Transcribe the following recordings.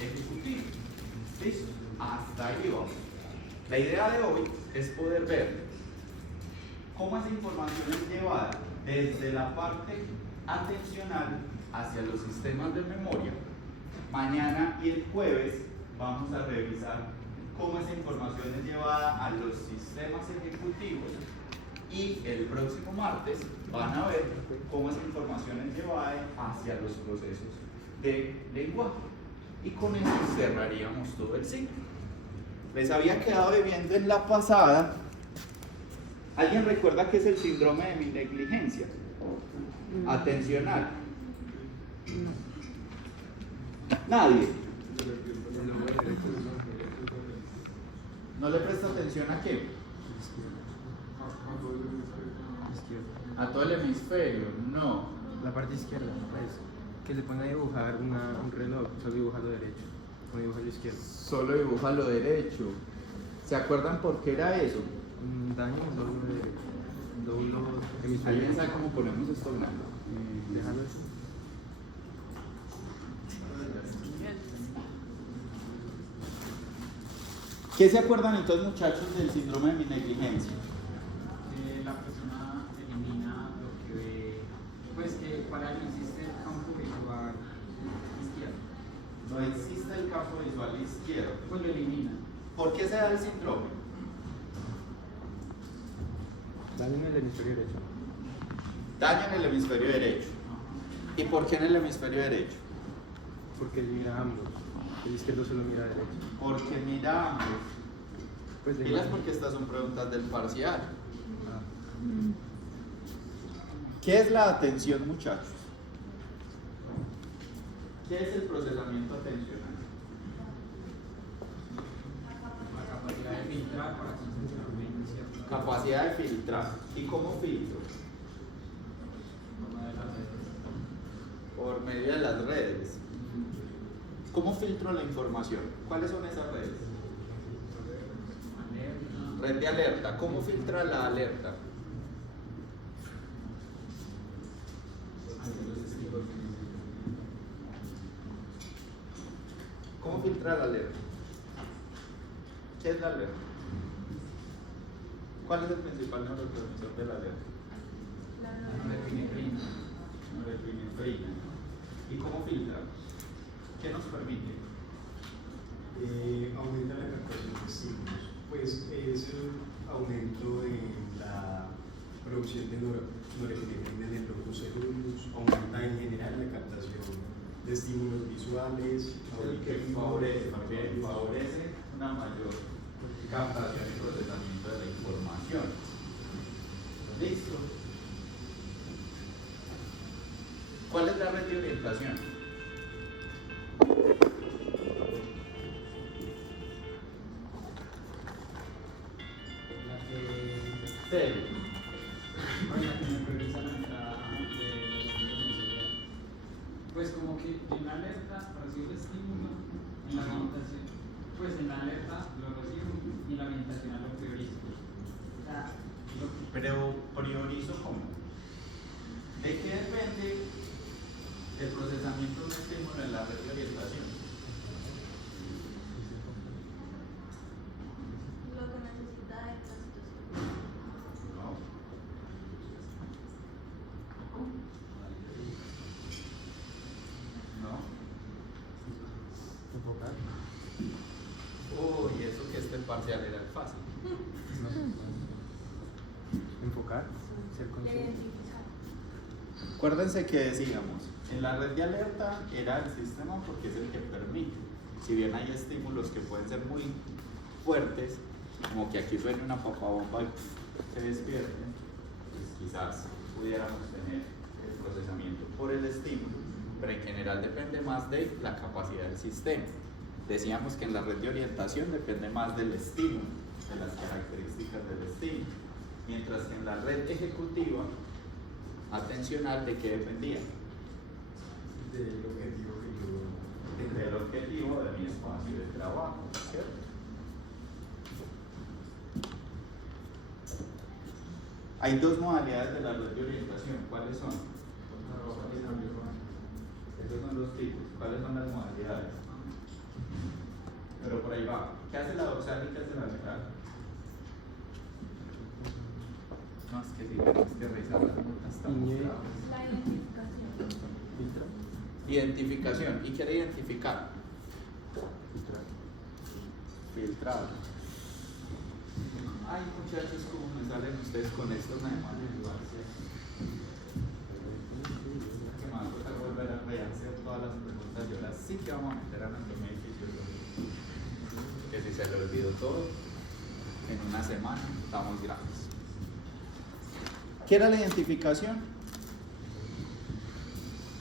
ejecutivo. ¿Listo? Hasta ahí vamos. La idea de hoy es poder ver cómo esa información es llevada desde la parte atencional hacia los sistemas de memoria. Mañana y el jueves vamos a revisar cómo esa información es llevada a los sistemas ejecutivos y el próximo martes van a ver cómo esa información es llevada hacia los procesos de lenguaje. Y con eso cerraríamos todo el ciclo. Les había quedado debiendo en la pasada. ¿Alguien recuerda qué es el síndrome de mi negligencia? Atencional. Nadie. ¿No le presta atención a qué? A todo el hemisferio, no. La parte izquierda, pues, que se pone a dibujar un reloj, solo dibuja lo derecho, no dibuja lo izquierdo. Solo dibuja lo derecho. ¿Se acuerdan por qué era eso? Daño, doble hemisferio. ¿Alguien sabe cómo ponemos esto blanco? Déjalo así. ¿Qué se acuerdan entonces, muchachos, del síndrome de mi negligencia? La persona elimina lo que ve, pues que para él no existe el campo visual izquierdo. No existe el campo visual izquierdo. Pues lo elimina. ¿Por qué se da el síndrome? Daño en el hemisferio derecho. Daño en el hemisferio derecho. ¿Y por qué en el hemisferio derecho? Porque él mira ambos. El izquierdo solo mira derecho. Porque mira ambos. Pues de Pilas igual. porque estas son preguntas del parcial. Ah, ¿Qué es la atención, muchachos? ¿Qué es el procesamiento atencional? La capacidad de filtrar para concentrarme cierto. Capacidad de filtrar. ¿Y cómo filtro? Por medio de las redes. ¿Cómo filtro la información? ¿Cuáles son esas redes? Red de alerta. ¿Cómo filtra la alerta? ¿Cómo filtra la alerta? ¿Qué es la alerta? ¿Cuál es el principal neurotransmisor de la alerta? Norepinefrina. Norepinefrina. ¿Y cómo filtra? ¿Qué nos permite? Aumenta la captación de estímulos, pues es un aumento en la producción de norepinefrina en el locus ceruleus, aumenta en general la captación de estímulos visuales, El que favorece, también favorece una mayor captación y procesamiento de la información. ¿Listo? ¿Cuál es la red de orientación? La que, Cero. la que me prioriza la entrada de los sensoriales. Pues como que en la alerta recibo el estímulo, en la orientación, pues en la alerta lo recibo y en la orientación lo priorizo. O sea, Pero priorizo cómo. ¿De qué depende el procesamiento de un estímulo en la red de orientación? Lo que necesita de esta situación. No. No. enfocar. Uy, eso que este parcial era fácil. Enfocar. Ser Y consciente. identificar. Acuérdense que decíamos, en la red de alerta era el sistema porque es el que permite. Si bien hay estímulos que pueden ser muy fuertes, como que aquí suene una papabomba y se despierte, pues quizás pudiéramos tener el procesamiento por el estímulo, pero en general depende más de la capacidad del sistema. Decíamos que en la red de orientación depende más del estímulo, de las características del estímulo, mientras que en la red ejecutiva atencional, ¿de qué dependía? del objetivo que yo Del objetivo de mi espacio de trabajo, ¿cierto? Hay dos modalidades de la red de orientación. ¿Cuáles son? Esos son los tipos. ¿Cuáles son las modalidades? va. ¿Qué hace la dorsal y qué hace la ventral? No, es que sí, tenemos que revisar las notas. Está mostrado. La identificación. Filtrar. Identificación. ¿Y quiere identificar? Filtrar. Filtrado. Ay, muchachos, ¿cómo me salen ustedes con esto? Nada más de que me va a tocar volver a rehacer todas las preguntas. Yo las sí que vamos a meter a anatomía y fisiología. Que si se le olvidó todo, en una semana estamos graves. ¿Qué era la identificación?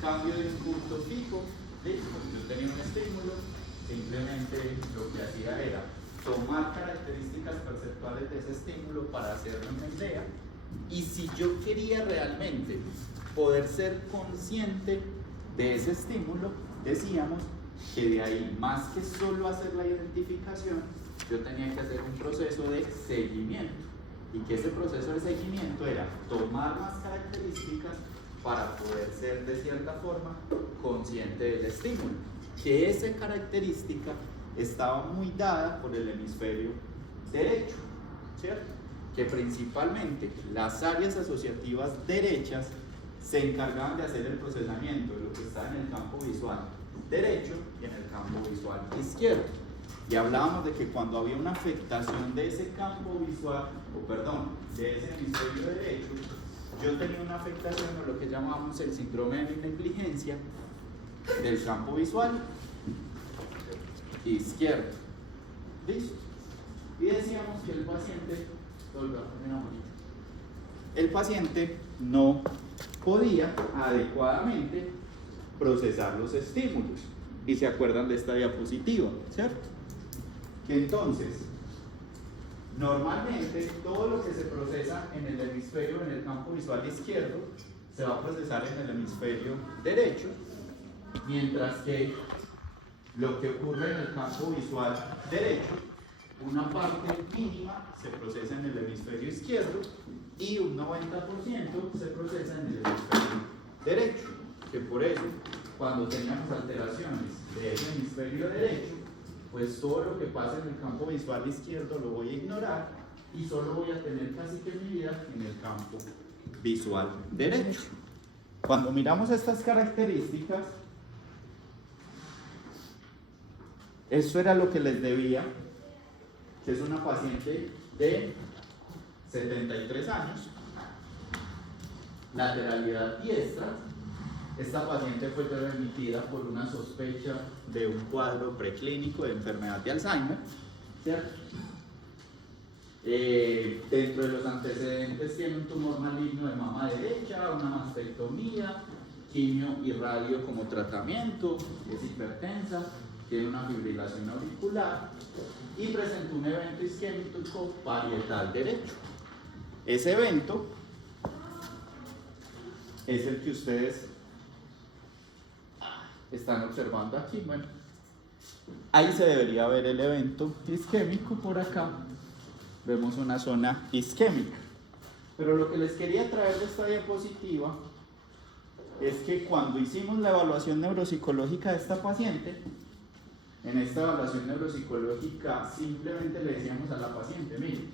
Cambio de un punto fijo. ¿Listo? Yo tenía un estímulo, simplemente lo que hacía era tomar características perceptuales de ese estímulo para hacerme una idea, y si yo quería realmente poder ser consciente de ese estímulo, decíamos que de ahí, más que solo hacer la identificación, yo tenía que hacer un proceso de seguimiento, y que ese proceso de seguimiento era tomar más características para poder ser de cierta forma consciente del estímulo, que esa característica estaba muy dada por el hemisferio derecho, ¿cierto? Que principalmente las áreas asociativas derechas se encargaban de hacer el procesamiento de lo que está en el campo visual derecho y en el campo visual izquierdo. Y hablábamos de que cuando había una afectación de ese campo visual, de ese hemisferio derecho, yo tenía una afectación o lo que llamamos el síndrome de negligencia del campo visual izquierdo. ¿Listo? Y decíamos que el paciente no podía adecuadamente procesar los estímulos. Y se acuerdan de esta diapositiva, ¿cierto? Que entonces, normalmente todo lo que se procesa en el hemisferio, en el campo visual izquierdo, se va a procesar en el hemisferio derecho, mientras que lo que ocurre en el campo visual derecho, una parte mínima se procesa en el hemisferio izquierdo y un 90% se procesa en el hemisferio derecho. Que por eso, cuando teníamos alteraciones de ese hemisferio derecho, pues todo lo que pasa en el campo visual izquierdo lo voy a ignorar y solo voy a tener casi que mi vida en el campo visual derecho. Cuando miramos estas características, eso era lo que les debía, que es una paciente de 73 años, lateralidad diestra. Esta paciente fue remitida por una sospecha de un cuadro preclínico de enfermedad de Alzheimer, ¿cierto? Dentro de los antecedentes tiene un tumor maligno de mama derecha, una mastectomía, quimio y radio como tratamiento, es hipertensa, tiene una fibrilación auricular y presentó un evento isquémico parietal derecho. Ese evento es el que ustedes están observando aquí. Bueno, ahí se debería ver el evento isquémico. Por acá vemos una zona isquémica, pero lo que les quería traer de esta diapositiva es que cuando hicimos la evaluación neuropsicológica de esta paciente, en esta evaluación neuropsicológica simplemente le decíamos a la paciente: mire,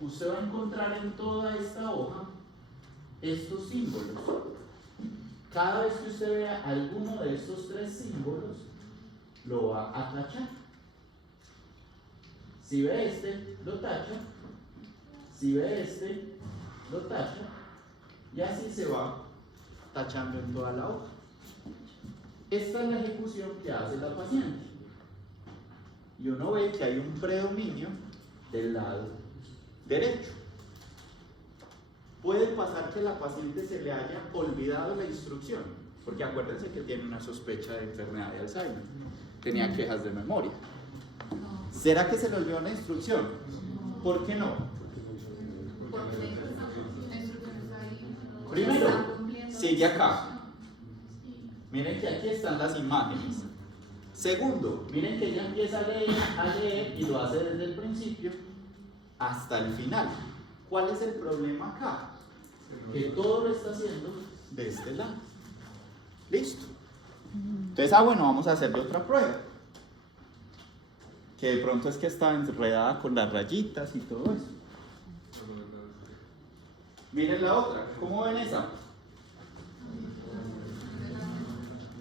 usted va a encontrar en toda esta hoja estos símbolos. Cada vez que usted vea alguno de estos tres símbolos, lo va a tachar. Si ve este, lo tacha. Si ve este, lo tacha. Y así se va tachando en toda la hoja. Esta es la ejecución que hace la paciente. Y uno ve que hay un predominio del lado derecho. Puede pasar que a la paciente se le haya olvidado la instrucción, porque acuérdense que tiene una sospecha de enfermedad de Alzheimer, tenía quejas de memoria. ¿Será que se le olvidó la instrucción? ¿Por qué no? Primero, sigue acá. Miren que aquí están las imágenes. Segundo, miren que ella empieza a leer y lo hace desde el principio hasta el final. ¿Cuál es el problema acá? Que todo lo está haciendo de este lado. ¿Listo? Entonces, bueno, vamos a hacerle otra prueba. Que de pronto es que está enredada con las rayitas y todo eso. Miren la otra, ¿cómo ven esa?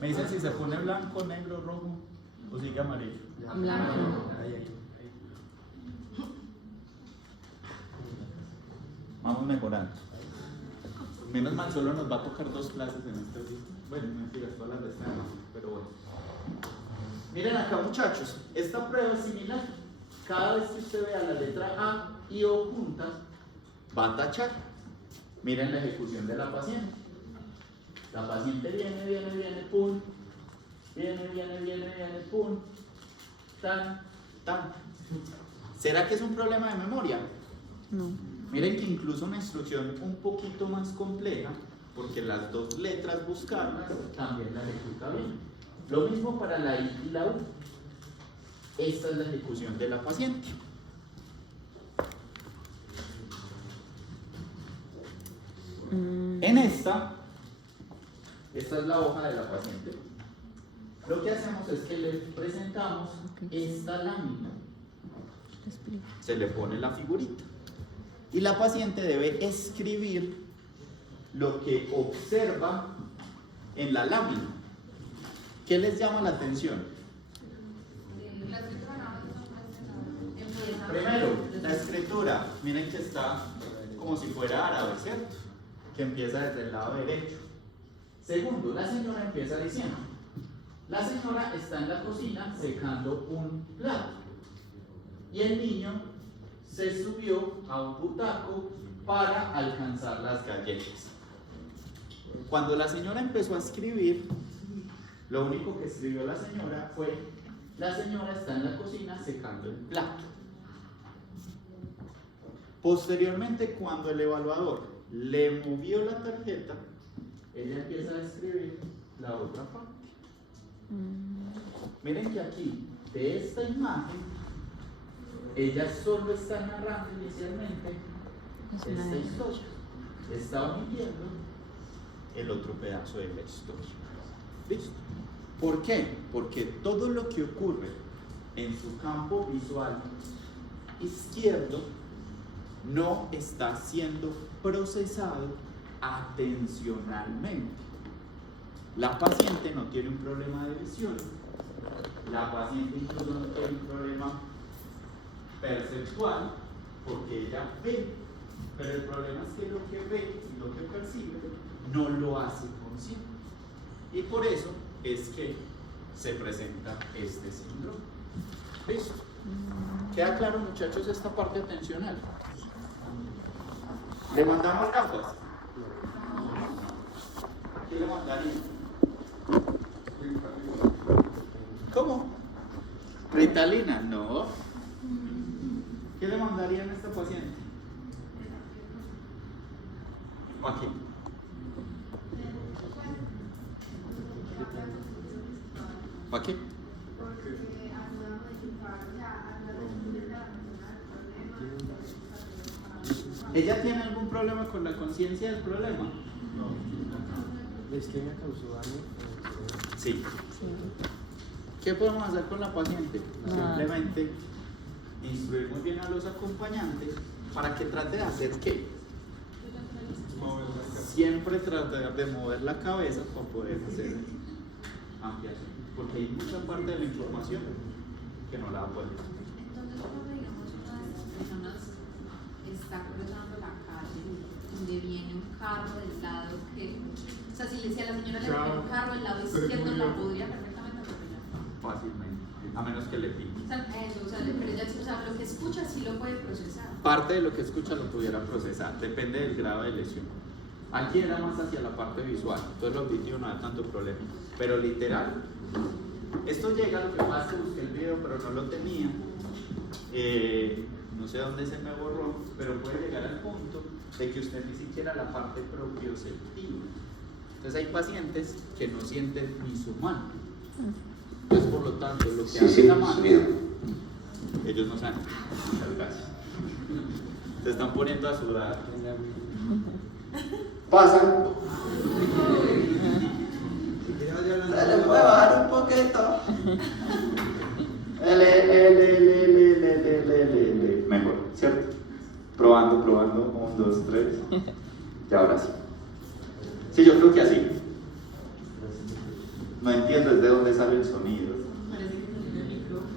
Me dicen si se pone blanco, negro, rojo o sigue amarillo. Blanco. Ahí. Vamos mejorando. Menos mal, solo nos va a tocar 2 clases en este día. Bueno, mentiras, todas las restan, pero bueno. Miren acá, muchachos, esta prueba es similar. Cada vez que usted vea la letra A y O juntas, va a tachar. Miren la ejecución de la paciente. La paciente viene, pum. Viene, pum. Tan. ¿Será que es un problema de memoria? No. Miren que incluso una instrucción un poquito más compleja, porque las 2 letras buscarlas también la ejecuta bien. Lo mismo para la I y la U. Esta es la ejecución de la paciente. En esta es la hoja de la paciente. Lo que hacemos es que le presentamos esta lámina. Se le pone la figurita. Y la paciente debe escribir lo que observa en la lámina. ¿Qué les llama la atención? Primero, la escritura. Miren que está como si fuera árabe, ¿cierto? Que empieza desde el lado derecho. Segundo, la señora empieza diciendo: la señora está en la cocina secando un plato. Y el niño se subió a un butaco para alcanzar las galletas. Cuando la señora empezó a escribir, lo único que escribió la señora fue: la señora está en la cocina secando el plato. Posteriormente, cuando el evaluador le movió la tarjeta, ella empieza a escribir la otra parte. Miren que aquí, de esta imagen, ella solo está narrando inicialmente esta historia. Está omitiendo el otro pedazo de la historia. ¿Listo? ¿Por qué? Porque todo lo que ocurre en su campo visual izquierdo no está siendo procesado atencionalmente. La paciente no tiene un problema de visión. La paciente incluso no tiene un problema perceptual, porque ella ve, pero el problema es que lo que ve y lo que percibe no lo hace consciente, y por eso es que se presenta este síndrome. ¿Listo? ¿Queda claro, muchachos, esta parte atencional? ¿Le mandamos gafas? ¿Qué le mandaría? ¿Cómo? ¿Ritalina? No. ¿Qué le mandarían a esta paciente? ¿Para qué? ¿Para qué? ¿Ella tiene algún problema con la conciencia del problema? No. ¿La isquemia causó daño? Sí. ¿Qué podemos hacer con la paciente? Simplemente instruir muy bien a los acompañantes para que trate de hacer ¿qué? Siempre tratar de mover la cabeza para poder hacer ampliación, porque hay mucha parte de la información que no la va a poder. Entonces, cuando digamos una de estas personas está cruzando la calle, donde viene un carro del lado que, o sea, si a la señora le viene un carro del lado izquierdo, la podría perfectamente atropellar. Fácilmente, a menos que le pique. O sea, eso, o sea, pero ella, o sea, lo que escucha sí lo puede procesar. Parte de lo que escucha lo pudiera procesar, depende del grado de lesión. Aquí era más hacia la parte visual, entonces el auditivo no da tanto problema. Pero literal, esto llega, lo que pasa es que busqué el video pero no lo tenía. No sé dónde se me borró, pero puede llegar al punto de que usted ni siquiera la parte propioceptiva. Entonces hay pacientes que no sienten ni su mano. Entonces por lo tanto lo que hace la mano, ellos no saben. Muchas gracias. Se están poniendo a sudar. Pasa. Se le puede bajar un poquito. probando, 1, 2, 3. Y ahora sí. Sí, yo creo que así. No entiendo desde dónde sale el sonido. Parece que tiene el micrófono.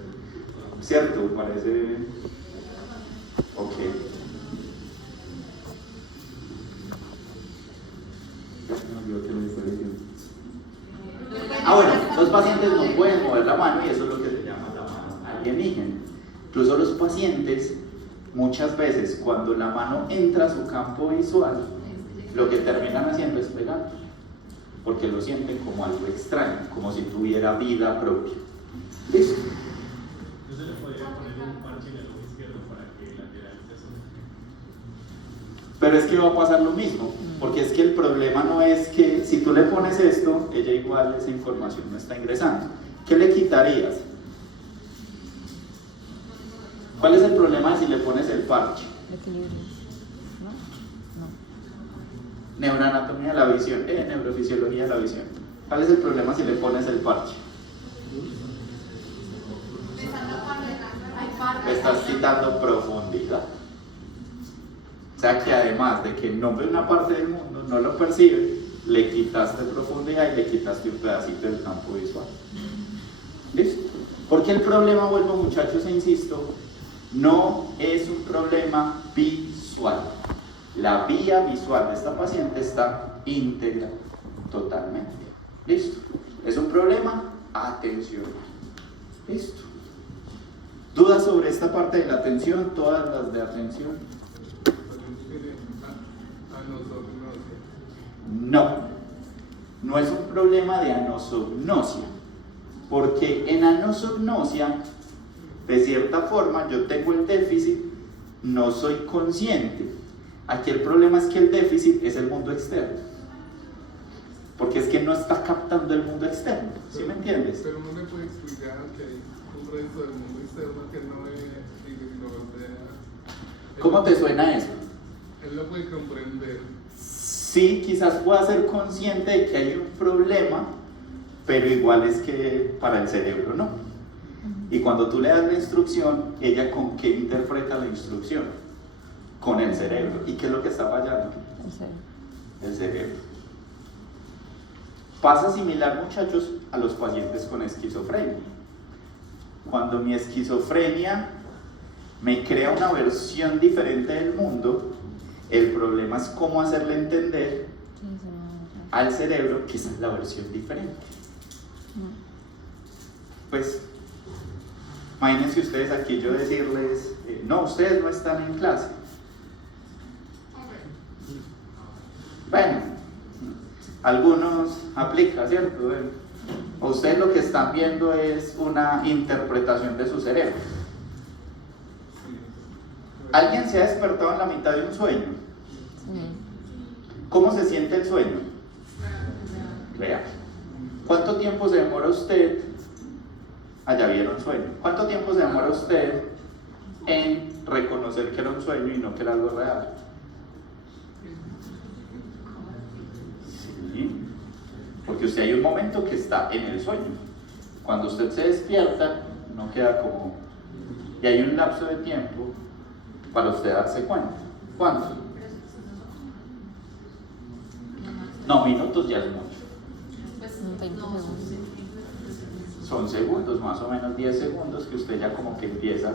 ¿Cierto? Parece... Ok. Ah, bueno, los pacientes no pueden mover la mano y eso es lo que se llama la mano alienígena. Incluso los pacientes, muchas veces, cuando la mano entra a su campo visual, lo que terminan haciendo es pegar, porque lo sienten como algo extraño, como si tuviera vida propia. ¿Listo? ¿No se le podría poner un parche en el ojo izquierdo para que lateralice eso? Pero es que va a pasar lo mismo, porque es que el problema no es que si tú le pones esto, ella igual esa información no está ingresando. ¿Qué le quitarías? ¿Cuál es el problema de si le pones el parche? Equilibrio. ¿No? No. Neuroanatomía de la visión, neurofisiología de la visión. ¿Cuál es el problema si le pones el parche? Le estás quitando profundidad. O sea que además de que no ve una parte del mundo, no lo percibe, le quitaste profundidad y le quitaste un pedacito del campo visual. ¿Listo? Porque el problema, vuelvo muchachos e insisto, no es un problema visual. La vía visual de esta paciente está íntegra totalmente. ¿Listo? Es un problema atencional. ¿Listo? ¿Dudas sobre esta parte de la atención? Todas las de atención. No, no es un problema de anosognosia, porque en anosognosia, de cierta forma, yo tengo el déficit, no soy consciente. Aquí el problema es que el déficit es el mundo externo, porque es que no está captando el mundo externo, ¿sí me entiendes? Pero no me puede explicar que hay un resto del mundo externo que no es individual. ¿Cómo te suena eso? Él lo puede comprender. Sí, quizás pueda ser consciente de que hay un problema, pero igual es que para el cerebro no. Y cuando tú le das la instrucción, ella ¿con qué interpreta la instrucción? Con el cerebro. ¿Y qué es lo que está fallando? El cerebro. Pasa similar, muchachos, a los pacientes con esquizofrenia. Cuando mi esquizofrenia me crea una versión diferente del mundo, el problema es cómo hacerle entender al cerebro que esa es la versión diferente. Pues, imagínense ustedes aquí yo decirles, no, ustedes no están en clase. Bueno, algunos aplica, ¿cierto? O ustedes lo que están viendo es una interpretación de su cerebro. ¿Alguien se ha despertado en la mitad de un sueño? ¿Cómo se siente el sueño? Real. ¿Cuánto tiempo se demora usted? Ya vieron sueño. ¿Cuánto tiempo se demora usted en reconocer que era un sueño y no que era algo real? Sí. Porque usted hay un momento que está en el sueño. Cuando usted se despierta, no queda como... Y hay un lapso de tiempo para usted darse cuenta. ¿Cuánto? No, minutos ya es mucho. Son segundos, más o menos 10 segundos, que usted ya como que empieza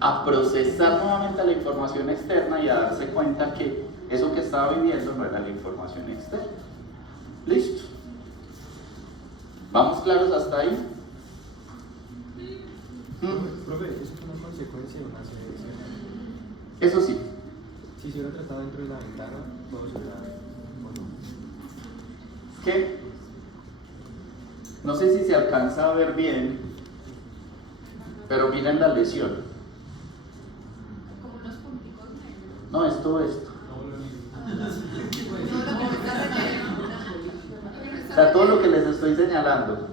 a procesar nuevamente la información externa y a darse cuenta que eso que estaba viviendo no era la información externa. ¿Listo? ¿Vamos claros hasta ahí? Profe, ¿eso es una consecuencia de una selección? Eso sí. Si se hubiera tratado dentro de la ventana, todo se hubiera... ¿o no? ¿Qué? No sé si se alcanza a ver bien, pero miren la lesión. Como unos punticos negros. No, es todo esto. O sea, todo lo que les estoy señalando.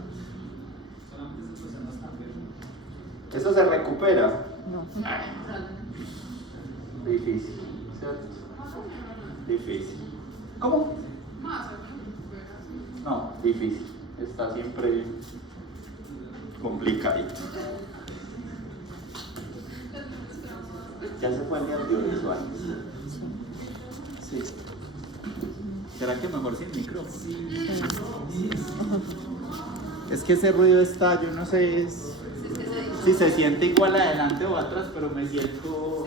¿Eso se recupera? No. Difícil, ¿cierto? Difícil. ¿Cómo? No, difícil. Está siempre complicadito. Ya se fue el nervio visual. Sí. ¿Será que mejor sin micrófono? Es que ese ruido está, yo no sé si se siente igual adelante o atrás, pero me siento, o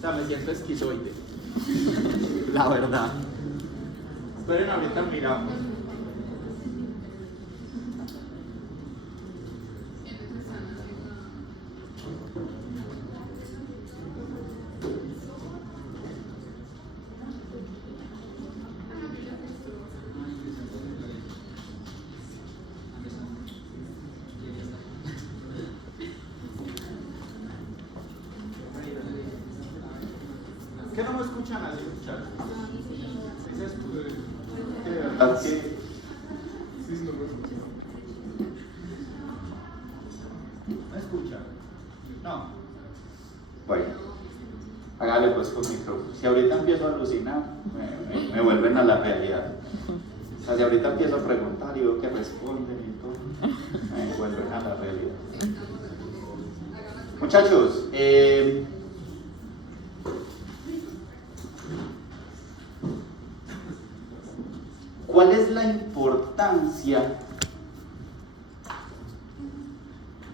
sea, me siento esquizoide, la verdad. Esperen, ahorita miramos. ¿Qué no me escuchan así, muchachos? ¿Sí se escucha? ¿De verdad que? Sí, no me escucho. ¿Me escuchan? No. Bueno, hágale pues con micrófono. Si ahorita empiezo a alucinar, me vuelven a la realidad. O sea, si ahorita empiezo a preguntar y veo que responden y todo, me vuelven a la realidad. Muchachos, ¿cuál es la importancia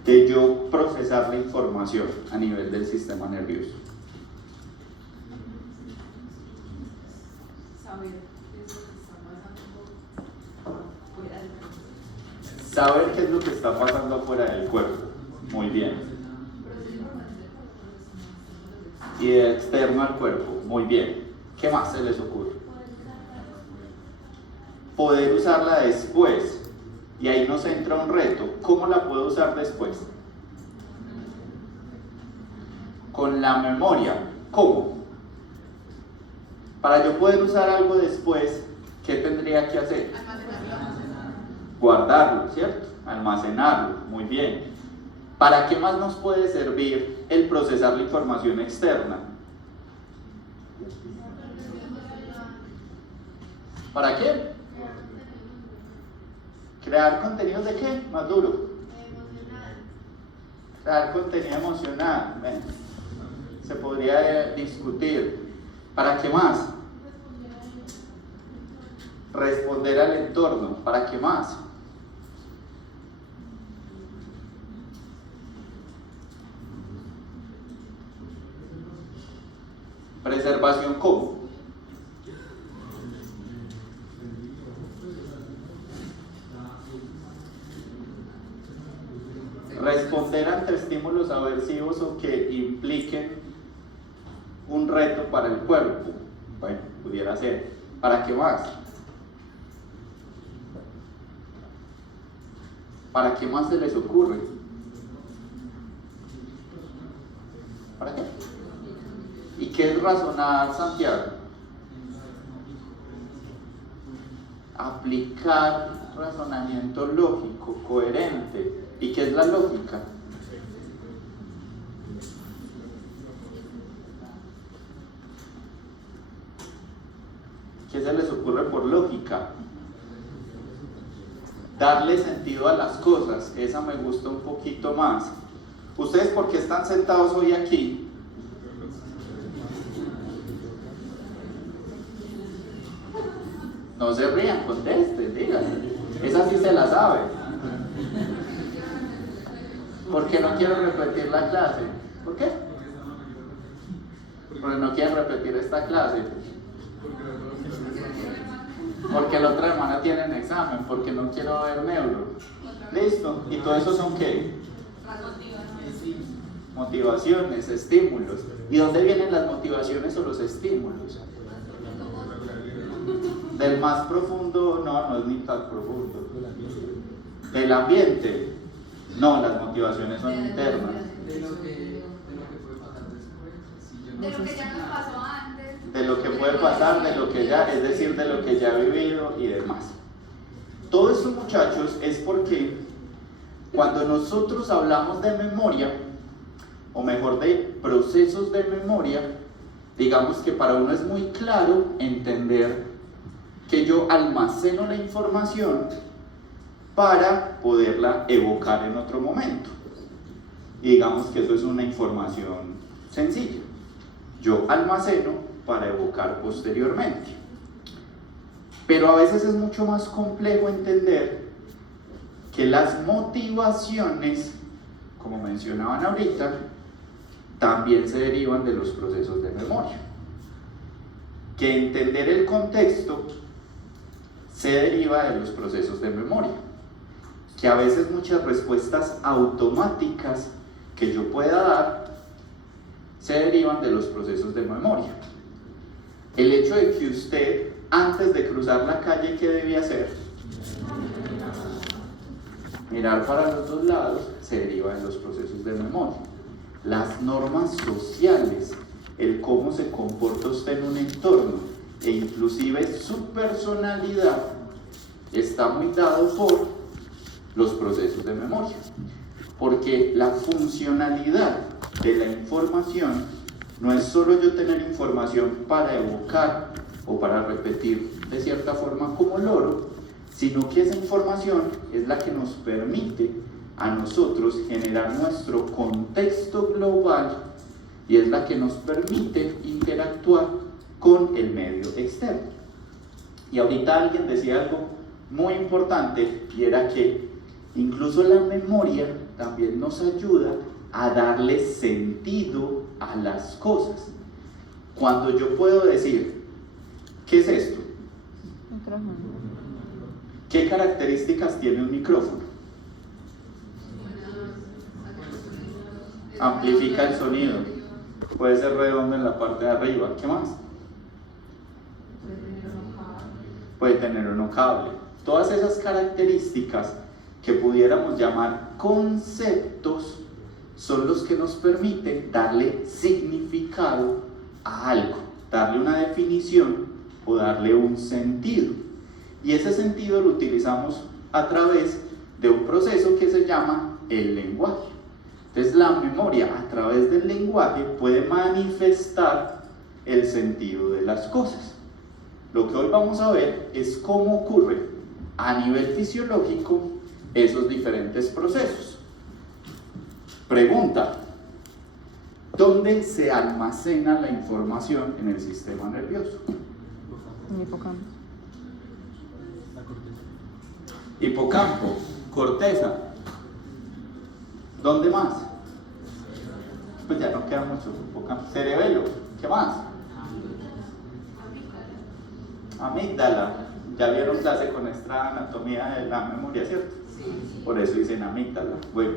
de yo procesar la información a nivel del sistema nervioso? Saber qué es lo que está pasando afuera del cuerpo. Muy bien. Y de externo al cuerpo. Muy bien. ¿Qué más se les ocurre? Poder usarla después. Y ahí nos entra un reto. ¿Cómo la puedo usar después? Con la memoria. ¿Cómo? Para yo poder usar algo después, ¿qué tendría que hacer? Guardarlo, ¿cierto? Almacenarlo. Muy bien. ¿Para qué más nos puede servir el procesar la información externa? ¿Para qué? ¿Crear contenidos de qué? Más duro. Crear contenido emocional. Bueno, se podría discutir. ¿Para qué más? Responder al entorno. ¿Para qué más? Preservación, ¿cómo? Responder ante estímulos aversivos o que impliquen un reto para el cuerpo. Bueno, pudiera ser. ¿Para qué más? ¿Para qué más se les ocurre? ¿Para qué? ¿Y qué es razonar, Santiago? Aplicar razonamiento lógico, coherente. ¿Y qué es la lógica? ¿Qué se les ocurre por lógica? Darle sentido a las cosas. Esa me gusta un poquito más. ¿Ustedes por qué están sentados hoy aquí? No se rían, contesten, digan. Esa sí se la sabe. ¿Por qué no quiero repetir la clase? ¿Por qué? Porque no quieren repetir esta clase. Porque la otra semana tienen examen. Porque no quiero ver neuro. ¿Listo? ¿Y todo eso son qué? Motivaciones, estímulos. ¿Y dónde vienen las motivaciones o los estímulos? Del más profundo, no es ni tan profundo. Del ambiente, no, las motivaciones son internas. De lo que puede pasar después. De lo que ya nos pasó antes. De lo que puede pasar, de lo que ya, es decir, de lo que ya he vivido y demás. Todo esto, muchachos, es porque cuando nosotros hablamos de memoria, o mejor de procesos de memoria, digamos que para uno es muy claro entender que yo almaceno la información para poderla evocar en otro momento. Y digamos que eso es una información sencilla. Yo almaceno para evocar posteriormente. Pero a veces es mucho más complejo entender que las motivaciones, como mencionaban ahorita, también se derivan de los procesos de memoria. Que entender el contexto se deriva de los procesos de memoria. Que a veces muchas respuestas automáticas que yo pueda dar se derivan de los procesos de memoria. El hecho de que usted, antes de cruzar la calle, ¿qué debía hacer? Mirar para los dos lados, se deriva de los procesos de memoria. Las normas sociales, el cómo se comporta usted en un entorno, e inclusive su personalidad, está muy dado por los procesos de memoria. Porque la funcionalidad de la información no es solo yo tener información para evocar o para repetir de cierta forma como loro, sino que esa información es la que nos permite a nosotros generar nuestro contexto global y es la que nos permite interactuar con el medio externo. Y ahorita alguien decía algo muy importante y era que incluso la memoria también nos ayuda a darle sentido a las cosas. Cuando yo puedo decir, ¿qué es esto? Micrófono. ¿Qué características tiene un micrófono? Amplifica el sonido. Puede ser redondo en la parte de arriba. ¿Qué más? Puede tener uno cable. Todas esas características que pudiéramos llamar conceptos son los que nos permiten darle significado a algo, darle una definición o darle un sentido. Y ese sentido lo utilizamos a través de un proceso que se llama el lenguaje. Entonces la memoria a través del lenguaje puede manifestar el sentido de las cosas. Lo que hoy vamos a ver es cómo ocurre a nivel fisiológico esos diferentes procesos. Pregunta: ¿dónde se almacena la información en el sistema nervioso? En hipocampo. Hipocampo, corteza. ¿Dónde más? Pues ya no queda mucho. Hipocampo, cerebelo. ¿Qué más? Amígdala. Ya vieron clase con esta anatomía de la memoria, ¿cierto? Sí. Por eso dicen amígdala. Bueno,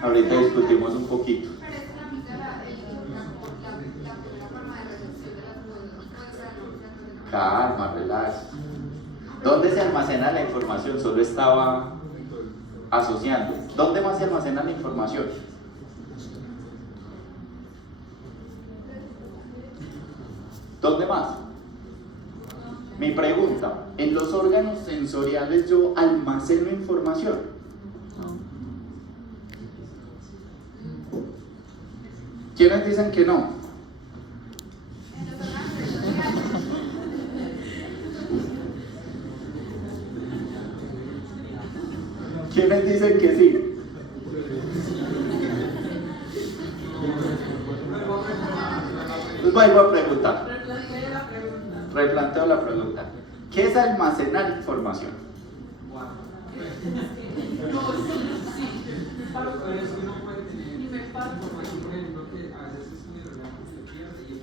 ahorita discutimos un poquito. Pero es que la amígdala, el hipocampo, la primera forma de recepción de las cosas, Calma, relax. ¿Dónde se almacena la información? Solo estaba asociando. ¿Dónde más se almacena la información? ¿Dónde más? Mi pregunta: ¿en los órganos sensoriales yo almaceno información? ¿Quiénes dicen que no? ¿Quiénes dicen que sí? Les vuelvo a preguntar. Replanteo la pregunta. ¿Qué es almacenar información? Pero es que uno puede tener información, por ejemplo, que a veces es muy relevante, se pierde y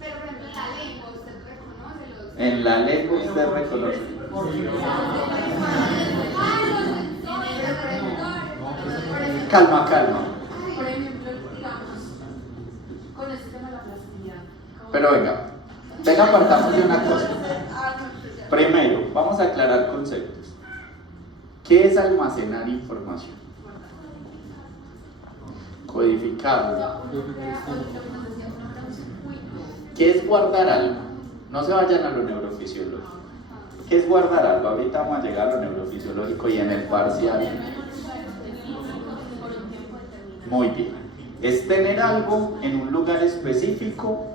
pero por ejemplo en la lengua usted reconoce los... En la lengua usted reconoce. Calma, calma. Por ejemplo, digamos, con este tema de la plasticidad. Pero venga, apartamos de una cosa. Primero, vamos a aclarar conceptos. ¿Qué es almacenar información? Codificarlo. ¿Qué es guardar algo? No se vayan a lo neurofisiológico. ¿Qué es guardar algo? Ahorita vamos a llegar a lo neurofisiológico y en el parcial. Muy bien. Es tener algo en un lugar específico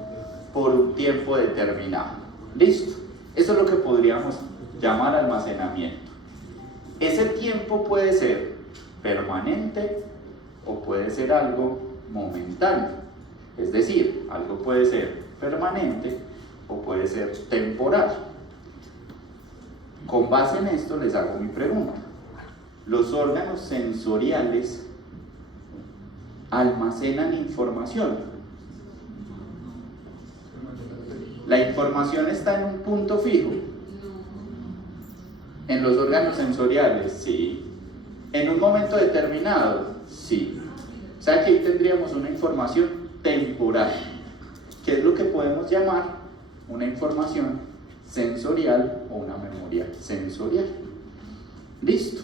por un tiempo determinado. ¿Listo? Eso es lo que podríamos llamar almacenamiento. Ese tiempo puede ser permanente o puede ser algo momentáneo. Es decir, algo puede ser permanente o puede ser temporal. Con base en esto les hago mi pregunta. ¿Los órganos sensoriales almacenan información? ¿La información está en un punto fijo? ¿En los órganos sensoriales? Sí. ¿En un momento determinado? Sí. O sea que ahí tendríamos una información temporal, que es lo que podemos llamar una información sensorial o una memoria sensorial. Listo.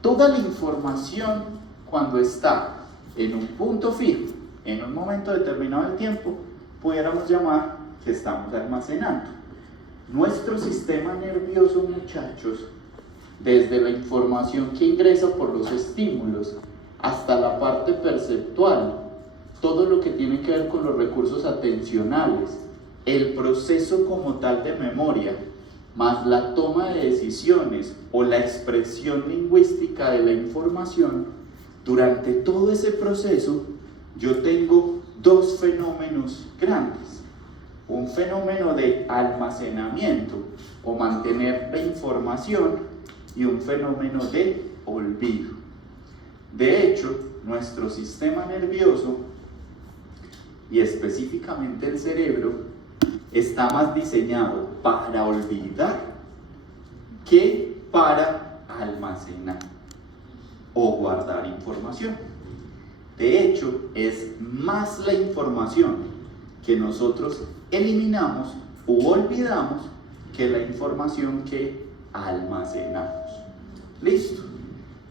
Toda la información, cuando está en un punto fijo, en un momento determinado del tiempo, pudiéramos llamar que estamos almacenando. Nuestro sistema nervioso, muchachos, desde la información que ingresa por los estímulos hasta la parte perceptual, todo lo que tiene que ver con los recursos atencionales, el proceso como tal de memoria, más la toma de decisiones o la expresión lingüística de la información, durante todo ese proceso yo tengo dos fenómenos grandes. Un fenómeno de almacenamiento o mantener la información y un fenómeno de olvido. De hecho, nuestro sistema nervioso y específicamente el cerebro está más diseñado para olvidar que para almacenar o guardar información. De hecho, es más la información que nosotros eliminamos u olvidamos que la información que almacenamos. Listo.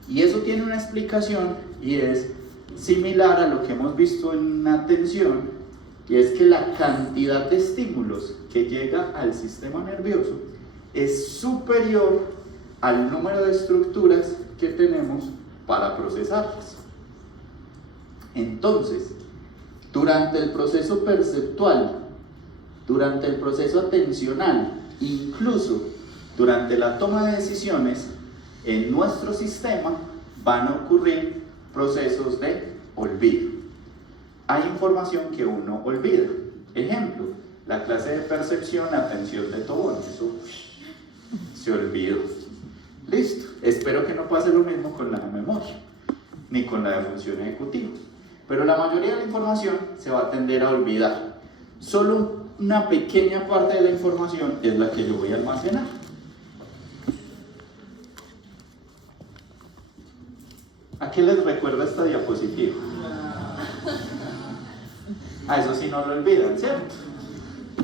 Y eso tiene una explicación y es similar a lo que hemos visto en atención, y es que la cantidad de estímulos que llega al sistema nervioso es superior al número de estructuras que tenemos para procesarlas. Entonces, durante el proceso perceptual, durante el proceso atencional, incluso durante la toma de decisiones, en nuestro sistema van a ocurrir procesos de olvido. Hay información que uno olvida. Ejemplo, la clase de percepción, atención de Tobón, eso se olvidó. Listo. Espero que no pase lo mismo con la memoria, ni con la de función ejecutiva. Pero la mayoría de la información se va a tender a olvidar. Solo una pequeña parte de la información es la que yo voy a almacenar. ¿A qué les recuerda esta diapositiva? A eso sí no lo olvidan, ¿cierto?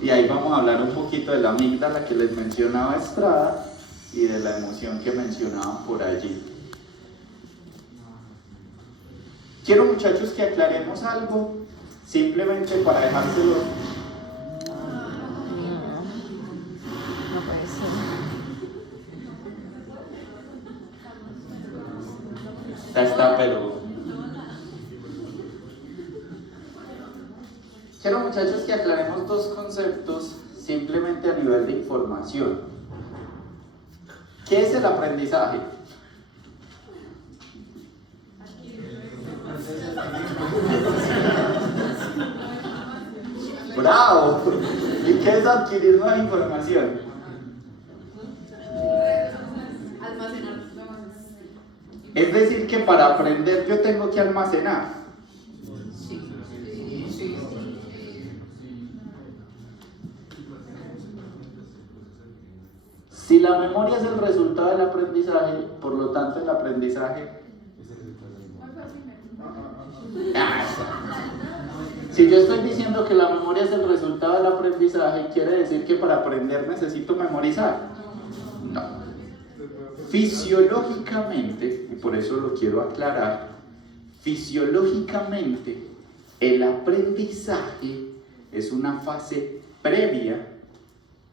Y ahí vamos a hablar un poquito de la amígdala que les mencionaba Estrada y de la emoción que mencionaban por allí. Quiero, muchachos, que aclaremos algo, simplemente para dejárselo. No puede ser. Ya está, pero... Quiero, muchachos, que aclaremos dos conceptos simplemente a nivel de información. ¿Qué es el aprendizaje? ¡Bravo! ¿Y qué es adquirir nueva información? Almacenar. Es decir, que para aprender yo tengo que almacenar. Si la memoria es el resultado del aprendizaje, por lo tanto el aprendizaje... Si yo estoy diciendo que la memoria es el resultado del aprendizaje, ¿quiere decir que para aprender necesito memorizar? No. Fisiológicamente, y por eso lo quiero aclarar, fisiológicamente el aprendizaje es una fase previa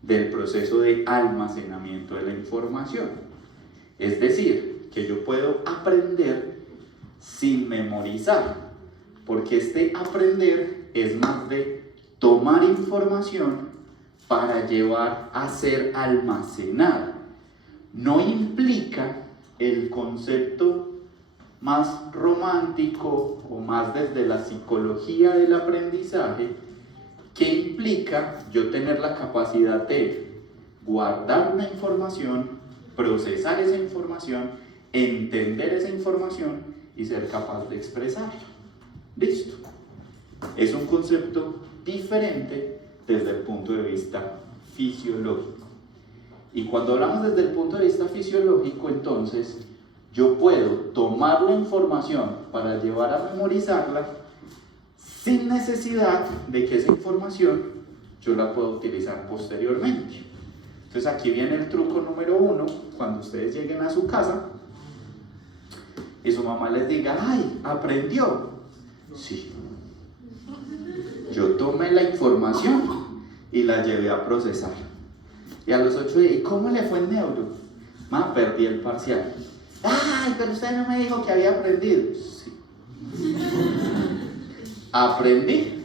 del proceso de almacenamiento de la información. Es decir, que yo puedo aprender sin memorizar, porque este aprender es más de tomar información para llevar a ser almacenada. No implica el concepto más romántico o más desde la psicología del aprendizaje, que implica yo tener la capacidad de guardar una información, procesar esa información, entender esa información y ser capaz de expresarla. Listo. Es un concepto diferente desde el punto de vista fisiológico. Y cuando hablamos desde el punto de vista fisiológico, entonces, yo puedo tomar la información para llevar a memorizarla sin necesidad de que esa información yo la pueda utilizar posteriormente. Entonces aquí viene el truco número 1, cuando ustedes lleguen a su casa y su mamá les diga, ¡ay, aprendió! Sí. Yo tomé la información y la llevé a procesar. Y a los 8 días, ¿y cómo le fue en neuro? Ma, perdí el parcial. ¡Ay, pero usted no me dijo que había aprendido! Sí. Aprendí,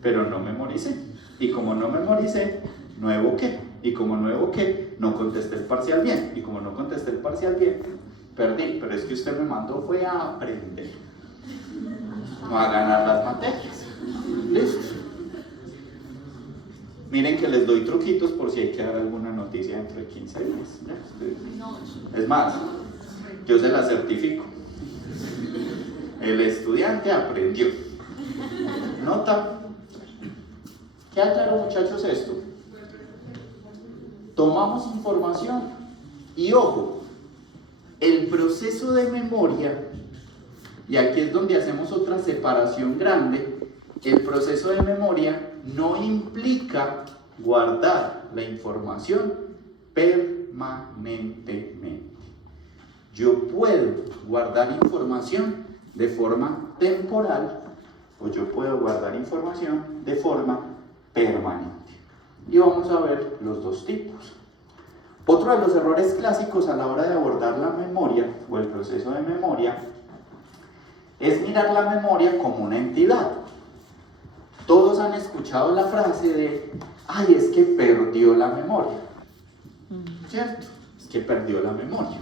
pero no memoricé. Y como no memoricé, no evoqué. Y como no evoqué, no contesté el parcial bien. Y como no contesté el parcial bien, perdí. Pero es que usted me mandó fue a aprender, no a ganar las materias. ¿Listo? Miren que les doy truquitos por si hay que dar alguna noticia dentro de 15 días. ¿Ya? Es más, yo se la certifico. El estudiante aprendió. ¿Nota? ¿Queda claro, muchachos, esto? Tomamos información y ojo, el proceso de memoria, y aquí es donde hacemos otra separación grande, el proceso de memoria no implica guardar la información permanentemente. Yo puedo guardar información de forma temporal o yo puedo guardar información de forma permanente. Y vamos a ver los dos tipos. Otro de los errores clásicos a la hora de abordar la memoria o el proceso de memoria es mirar la memoria como una entidad. Todos han escuchado la frase de, ay, es que perdió la memoria. ¿Cierto? Es que perdió la memoria.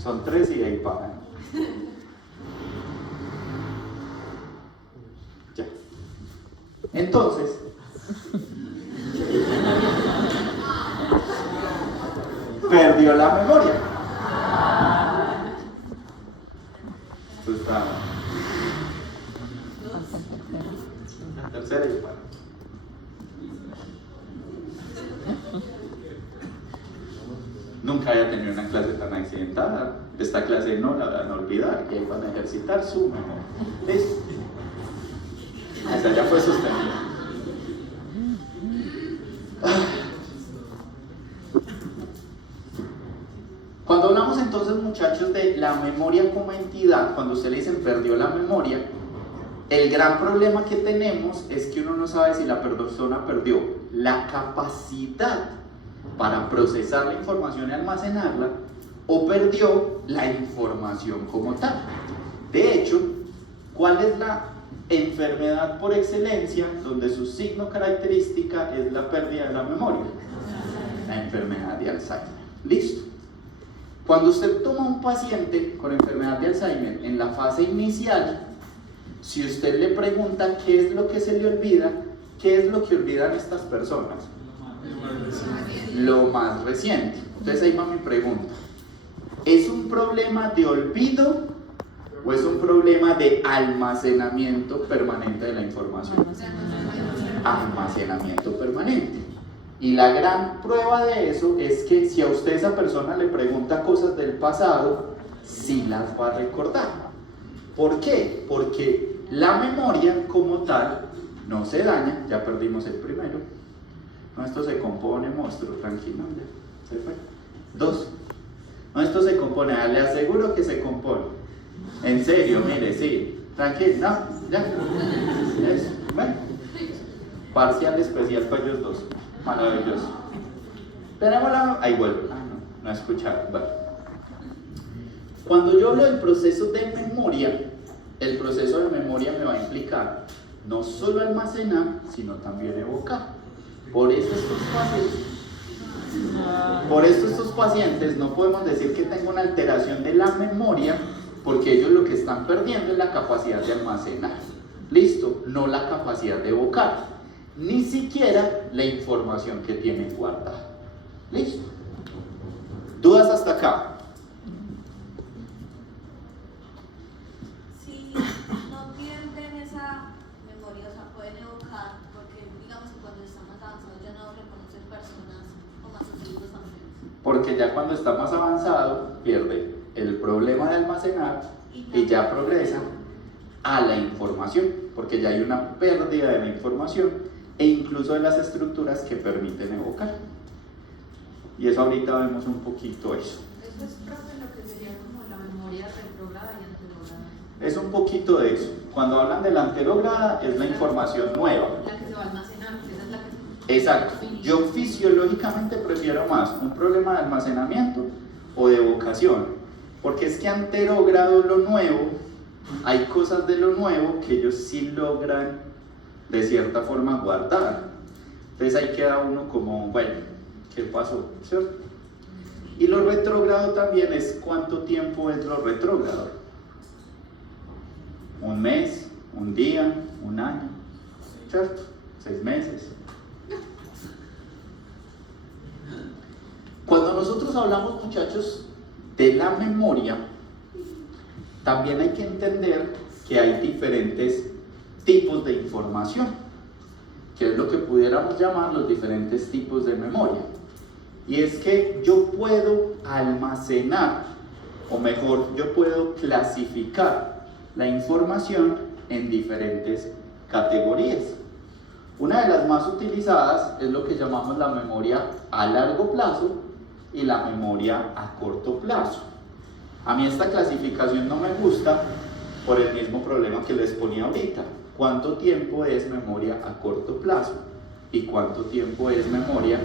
Son 3 y ahí pagan. Ya. Entonces, perdió la memoria. Pues está. Tercera y para. Nunca haya tenido una clase tan accidentada. Esta clase no la van a olvidar, que van a ejercitar su memoria. ¿Listo? Esa ya fue sostenida. Cuando hablamos entonces, muchachos, de la memoria como entidad, cuando usted le dicen perdió la memoria, el gran problema que tenemos es que uno no sabe si la persona perdió la capacidad para procesar la información y almacenarla o perdió la información como tal. De hecho, ¿cuál es la enfermedad por excelencia donde su signo característica es la pérdida de la memoria? La enfermedad de Alzheimer. Listo. Cuando usted toma un paciente con enfermedad de Alzheimer en la fase inicial, si usted le pregunta qué es lo que se le olvida, ¿qué es lo que olvidan estas personas? Lo más reciente. Entonces ahí va mi pregunta. ¿Es un problema de olvido o es un problema de almacenamiento permanente de la información? Almacenamiento permanente. Y la gran prueba de eso es que si a usted esa persona le pregunta cosas del pasado, sí las va a recordar. ¿Por qué? Porque la memoria como tal no se daña. Ya perdimos el primero. No, esto se compone, monstruo, tranquilo, ya, se fue. 2. No, esto se compone, le aseguro que se compone. En serio, mire, sí, tranquilo, no, ya. Eso, bueno. Parcial especial para ellos dos, maravilloso. Tenemos la... Ahí vuelvo, no escucharon, vale. Cuando yo hablo del proceso de memoria, el proceso de memoria me va a implicar no solo almacenar, sino también evocar. Por eso estos pasos Por esto estos pacientes no podemos decir que tengan una alteración de la memoria, porque ellos lo que están perdiendo es la capacidad de almacenar. Listo, no la capacidad de evocar, ni siquiera la información que tienen guardada. Listo. ¿Dudas hasta acá? Si no pierden esa memoria, o sea, pueden evocar, porque digamos que cuando están más avanzados ya no reconocen personas o más antiguos también. Porque ya cuando está más avanzado pierde el problema de almacenar y ya progresa a la información, porque ya hay una pérdida de la información e incluso de las estructuras que permiten evocar. Y eso ahorita vemos un poquito eso. Eso es, profe, lo que sería como la memoria retrógrada y anterógrada. Es un poquito de eso. Cuando hablan de la anterógrada es la información nueva. La que se va a almacenar, esa es la que... Exacto. Yo fisiológicamente prefiero más un problema de almacenamiento o de evocación, porque es que anterógrado, lo nuevo, hay cosas de lo nuevo que ellos sí logran de cierta forma guardar. Entonces ahí queda uno como, bueno, ¿qué pasó? ¿Cierto? Y lo retrógrado también es cuánto tiempo es lo retrógrado. Un mes, un día, un año, ¿cierto? 6 meses. Cuando nosotros hablamos, muchachos, de la memoria, también hay que entender que hay diferentes tipos de información, que es lo que pudiéramos llamar los diferentes tipos de memoria. Y es que yo puedo almacenar, o mejor, yo puedo clasificar la información en diferentes categorías. Una de las más utilizadas es lo que llamamos la memoria a largo plazo y la memoria a corto plazo. A mí esta clasificación no me gusta por el mismo problema que les ponía ahorita. ¿Cuánto tiempo es memoria a corto plazo? ¿Y cuánto tiempo es memoria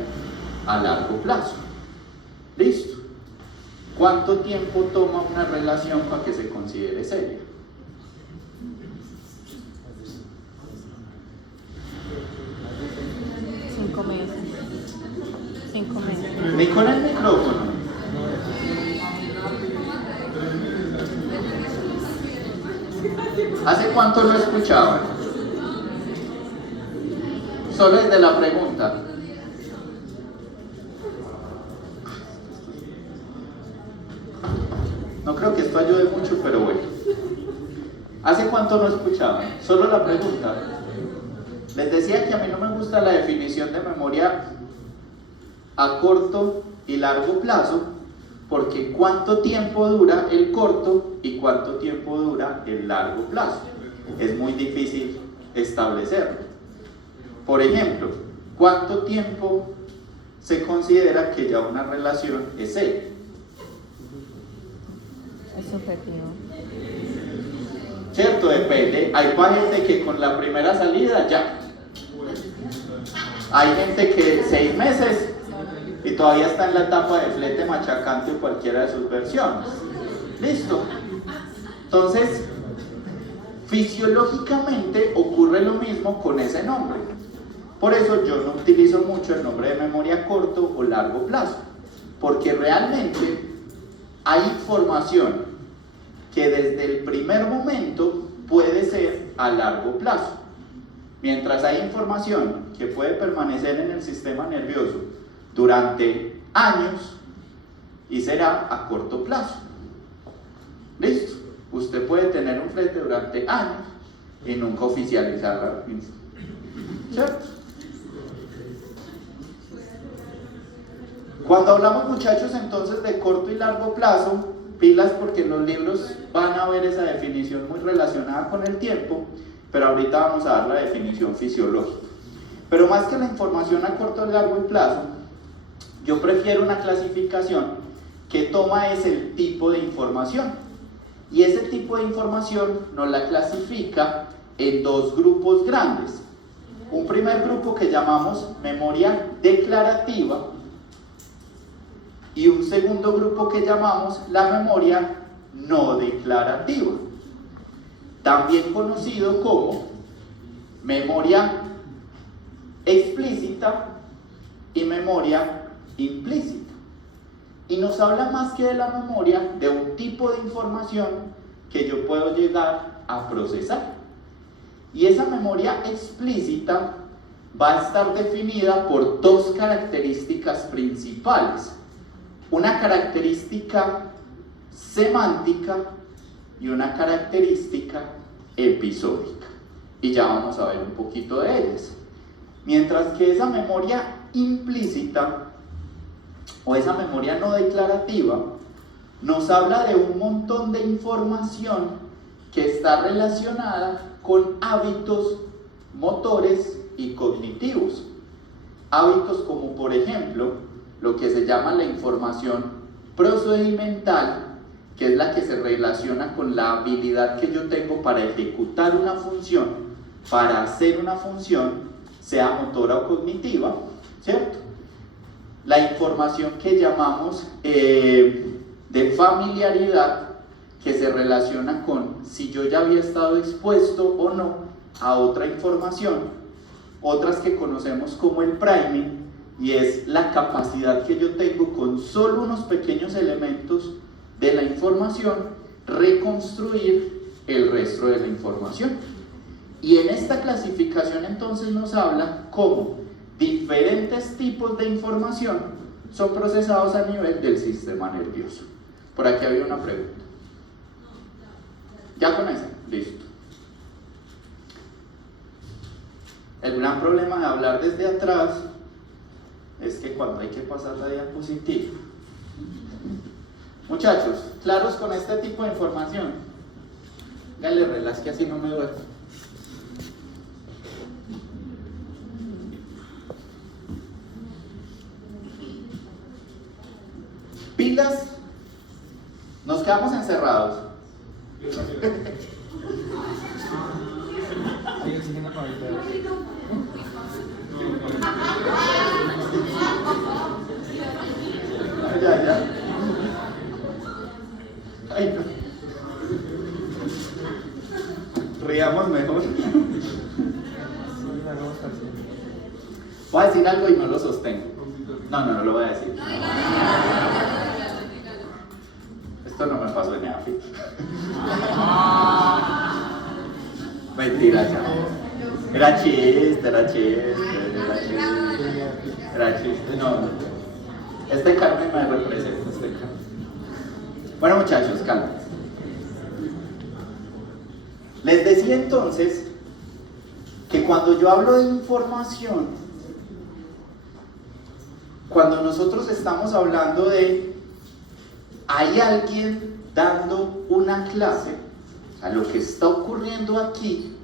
a largo plazo? ¿Listo? ¿Cuánto tiempo toma una relación para que se considere seria? Cinco meses. 5 meses. Ni con el micrófono. ¿Hace cuánto lo escuchaban? Solo desde la pregunta. No creo que esto ayude mucho, pero bueno. ¿Hace cuánto no escuchaban? Solo la pregunta. Les decía que a mí no me gusta la definición de memoria a corto y largo plazo, porque cuánto tiempo dura el corto y cuánto tiempo dura el largo plazo es muy difícil establecerlo. Por ejemplo, ¿cuánto tiempo se considera que ya una relación es seria? Es subjetivo. ¿Cierto? Depende. Hay gente que con la primera salida ya. Hay gente que 6 meses y todavía está en la etapa de flete machacante o cualquiera de sus versiones. ¿Listo? Entonces, fisiológicamente ocurre lo mismo con ese nombre. Por eso yo no utilizo mucho el nombre de memoria a corto o largo plazo, porque realmente hay información que desde el primer momento puede ser a largo plazo, mientras hay información que puede permanecer en el sistema nervioso durante años y será a corto plazo. ¿Listo? Usted puede tener un flete durante años y nunca oficializarla, ¿cierto? Cuando hablamos, muchachos, entonces de corto y largo plazo, pilas, porque en los libros van a ver esa definición muy relacionada con el tiempo, pero ahorita vamos a dar la definición fisiológica. Pero más que la información a corto y largo plazo, yo prefiero una clasificación que toma es el tipo de información, y ese tipo de información nos la clasifica en 2 grupos grandes. Un primer grupo que llamamos memoria declarativa y un segundo grupo que llamamos la memoria no declarativa, también conocido como memoria explícita y memoria implícita. Y nos habla más que de la memoria, de un tipo de información que yo puedo llegar a procesar. Y esa memoria explícita va a estar definida por dos características principales. Una característica semántica y una característica episódica. Y ya vamos a ver un poquito de ellas. Mientras que esa memoria implícita o esa memoria no declarativa nos habla de un montón de información que está relacionada con hábitos motores y cognitivos. Hábitos como, por ejemplo, lo que se llama la información procedimental, que es la que se relaciona con la habilidad que yo tengo para ejecutar una función, para hacer una función, sea motora o cognitiva, ¿cierto? La información que llamamos de familiaridad, que se relaciona con si yo ya había estado expuesto o no a otra información. Otras que conocemos como el priming, y es la capacidad que yo tengo con solo unos pequeños elementos de la información, reconstruir el resto de la información. Y en esta clasificación entonces nos habla cómo diferentes tipos de información son procesados a nivel del sistema nervioso. Por aquí había una pregunta. ¿Ya con esa? Listo. El gran problema de hablar desde atrás es que cuando hay que pasar la diapositiva. Muchachos, ¿claros con este tipo de información? Dale relax que así no me duele. Pilas, nos quedamos encerrados. Hay oxígeno para el perro. Ya. Ay, no. Riamos mejor. Voy a decir algo y no lo sostengo. No lo voy a decir. Esto no me pasó en EAFI. Mentira, ya. Era chiste. No. Este Carmen me representa, Bueno, muchachos, calma. Les decía entonces que cuando yo hablo de información, cuando nosotros estamos hablando de hay alguien dando una clase, a lo que está ocurriendo aquí,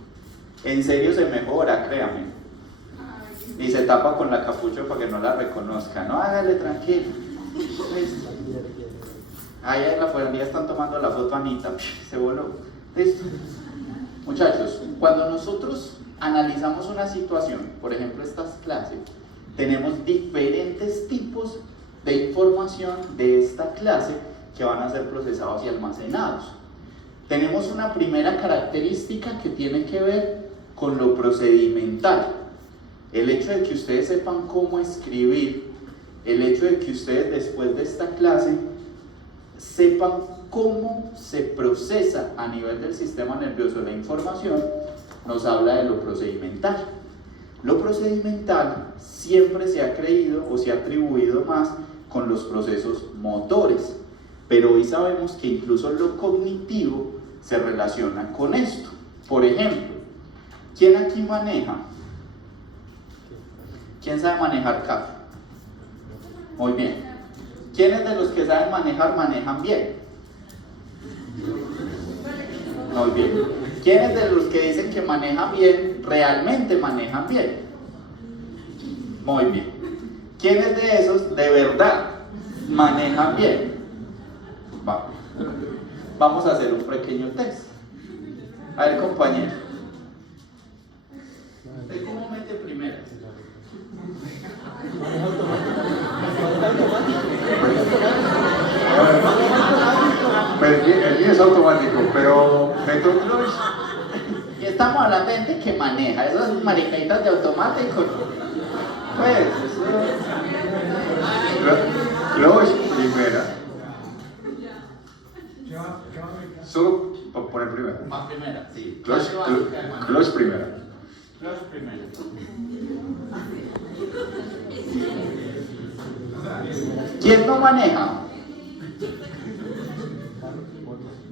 en serio se mejora, créame. Y se tapa con la capucha para que no la reconozca. No, hágale tranquilo. Listo. Ahí en la fueronía están tomando la foto a Anita. Se voló. Listo. Muchachos, cuando nosotros analizamos una situación, por ejemplo estas clases, tenemos diferentes tipos de información de esta clase que van a ser procesados y almacenados. Tenemos una primera característica que tiene que ver con lo procedimental. El hecho de que ustedes sepan cómo escribir, el hecho de que ustedes después de esta clase sepan cómo se procesa a nivel del sistema nervioso la información, nos habla de lo procedimental. Lo procedimental siempre se ha creído o se ha atribuido más con los procesos motores, pero hoy sabemos que incluso lo cognitivo se relaciona con esto. Por ejemplo, ¿quién aquí maneja? ¿Quién sabe manejar carro? Muy bien. ¿Quiénes de los que saben manejar manejan bien? Muy bien. ¿Quiénes de los que dicen que manejan bien realmente manejan bien? Muy bien. ¿Quiénes de esos de verdad manejan bien? Vamos a hacer un pequeño test. A ver, compañero. ¿Usted cómo mete primero? Pues el mío es automático, pero meto clutch. Y estamos hablando de gente que maneja, esas maricaditas de automático. Pues, eso... Clutch primera. Solo para poner primera. Más primera, sí. Clutch primera. Clutch primera. ¿Quién no maneja?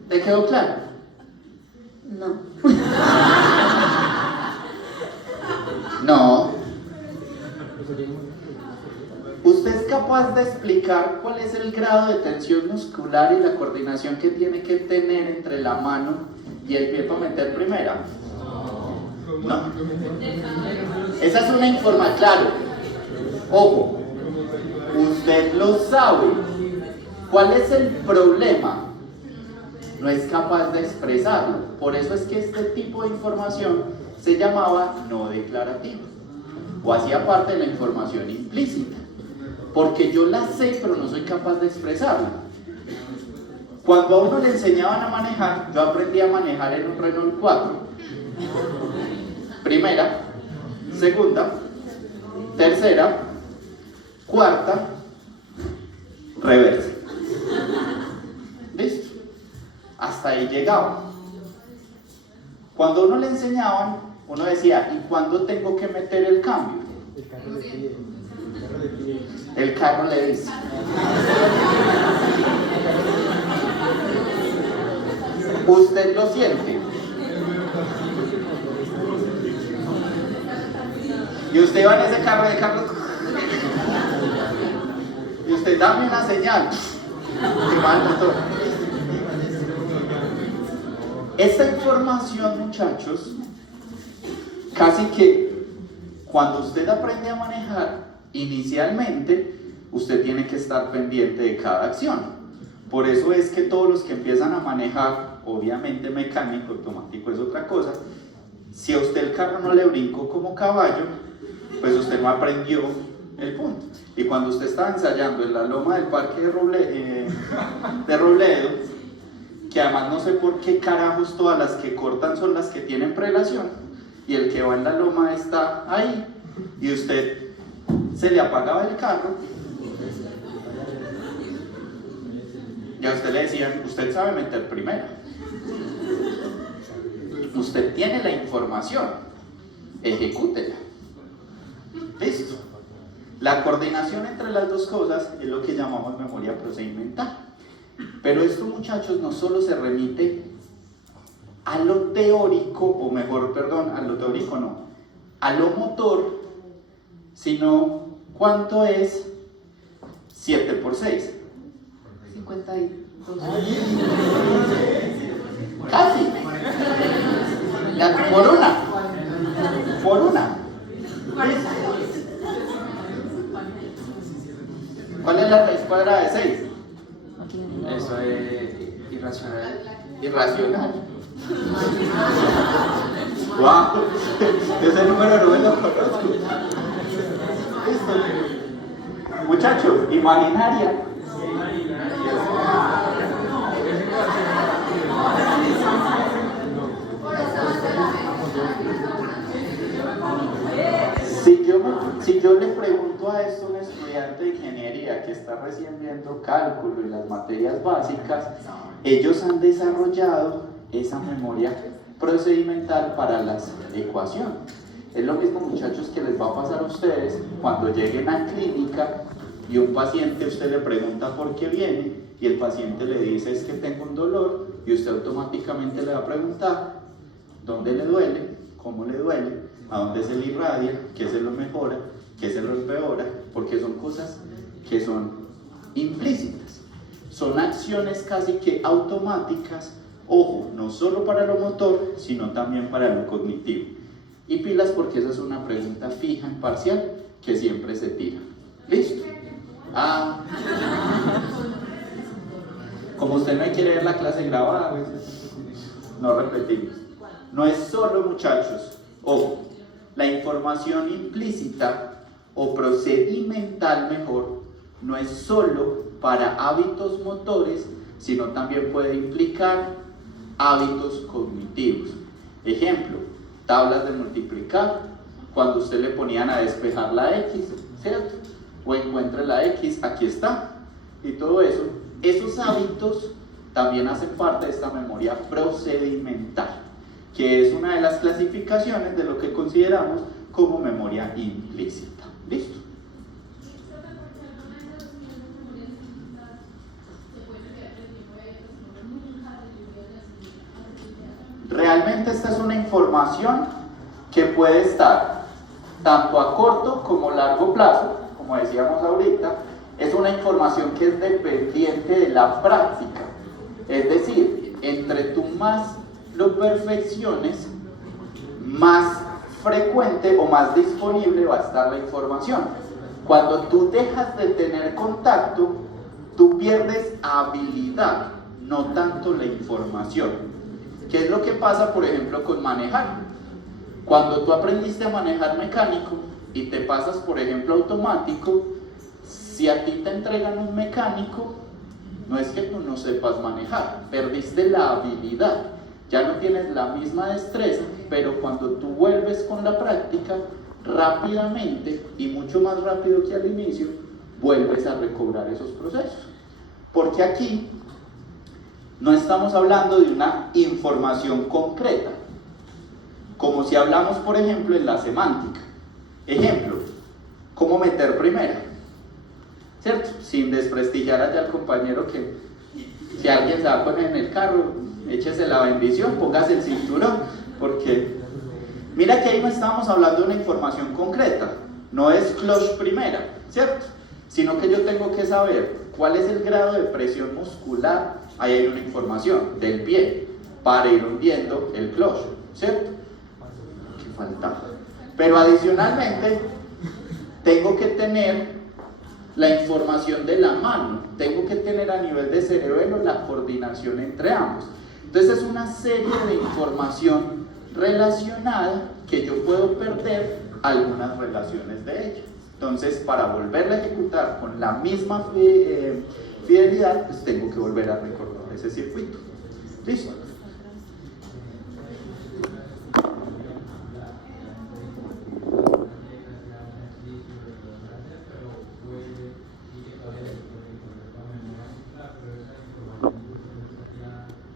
¿Te quedó claro? No. No. ¿Usted es capaz de explicar cuál es el grado de tensión muscular y la coordinación que tiene que tener entre la mano y el pie para meter primera? No. Esa es una información, claro. Ojo, usted lo sabe. ¿Cuál es el problema? No es capaz de expresarlo. Por eso es que este tipo de información se llamaba no declarativa, o hacía parte de la información implícita, porque yo la sé pero no soy capaz de expresarla. Cuando a uno le enseñaban a manejar, yo aprendí a manejar en un Renault 4, primera, segunda, tercera, cuarta, reversa. ¿Listo? Hasta ahí llegaba. Cuando a uno le enseñaban, uno decía, ¿y cuándo tengo que meter el cambio? El carro le dice. Usted lo siente. Y usted va en ese carro de Carlos. Y usted dame una señal. Que va el motor. Esta información, muchachos, casi que cuando usted aprende a manejar, inicialmente, usted tiene que estar pendiente de cada acción. Por eso es que todos los que empiezan a manejar, obviamente mecánico, automático es otra cosa, si a usted el carro no le brincó como caballo, pues usted no aprendió el punto. Y cuando usted estaba ensayando en la loma del parque de Robledo, que además no sé por qué carajos todas las que cortan son las que tienen prelación, y el que va en la loma está ahí, y usted se le apagaba el carro, y a usted le decían, usted sabe meter primera, usted tiene la información, ejecútela. Listo. La coordinación entre las dos cosas es lo que llamamos memoria procedimental. Pero esto, muchachos, no solo se remite a lo teórico, o mejor, perdón, a lo teórico no, a lo motor, sino ¿cuánto es 7 por 6? 52. Casi. Por una. Por una. ¿Cuál es la raíz cuadrada de 6? Eso es irracional. Irracional. ¡Wow! Ese número no me lo conozco. Listo. Muchachos, imaginaria. Si yo le pregunto a esto a un estudiante de ingeniería que está recién viendo cálculo y las materias básicas, ellos han desarrollado esa memoria procedimental para las ecuaciones. Es lo mismo, muchachos, que les va a pasar a ustedes cuando lleguen a clínica y un paciente, usted le pregunta por qué viene y el paciente le dice es que tengo un dolor, y usted automáticamente le va a preguntar dónde le duele, cómo le duele, a dónde se le irradia, qué se lo mejora, qué se lo empeora, porque son cosas que son implícitas, son acciones casi que automáticas, ojo, no solo para lo motor, sino también para lo cognitivo. Y pilas, porque esa es una pregunta fija en parcial que siempre se tira. ¿Listo? Como usted no quiere ver la clase grabada, no repetimos. No es solo, muchachos, ojo, la información implícita o procedimental mejor, no es solo para hábitos motores, sino también puede implicar hábitos cognitivos. Ejemplo, tablas de multiplicar, cuando usted le ponían a despejar la X, ¿cierto? o encuentre la X, aquí está. Y todo eso, esos hábitos también hacen parte de esta memoria procedimental, que es una de las clasificaciones de lo que consideramos como memoria implícita. ¿Listo? Realmente esta es una información que puede estar tanto a corto como largo plazo, como decíamos ahorita. Es una información que es dependiente de la práctica. Es decir, entre tú más lo perfecciones, más frecuente o más disponible va a estar la información. Cuando tú dejas de tener contacto, tú pierdes habilidad, no tanto la información. ¿Qué es lo que pasa, por ejemplo, con manejar? Cuando tú aprendiste a manejar mecánico y te pasas, por ejemplo, automático, si a ti te entregan un mecánico, no es que tú no sepas manejar, perdiste la habilidad, ya no tienes la misma destreza, pero cuando tú vuelves con la práctica, rápidamente y mucho más rápido que al inicio, vuelves a recobrar esos procesos. Porque aquí no estamos hablando de una información concreta, como si hablamos, por ejemplo, en la semántica. Ejemplo, ¿cómo meter primera? ¿Cierto? Sin desprestigiar allá al compañero, que si alguien se va a poner en el carro, échese la bendición, póngase el cinturón, porque mira que ahí no estamos hablando de una información concreta, no es clutch primera, ¿cierto? Sino que yo tengo que saber cuál es el grado de presión muscular. Ahí hay una información del pie para ir hundiendo el clutch, ¿cierto? ¿Qué falta? Pero adicionalmente tengo que tener la información de la mano, tengo que tener a nivel de cerebelo la coordinación entre ambos. Entonces es una serie de información relacionada que yo puedo perder algunas relaciones de ella. Entonces, para volverla a ejecutar con la misma fidelidad, pues tengo que volver a recordar ese circuito. ¿Listo?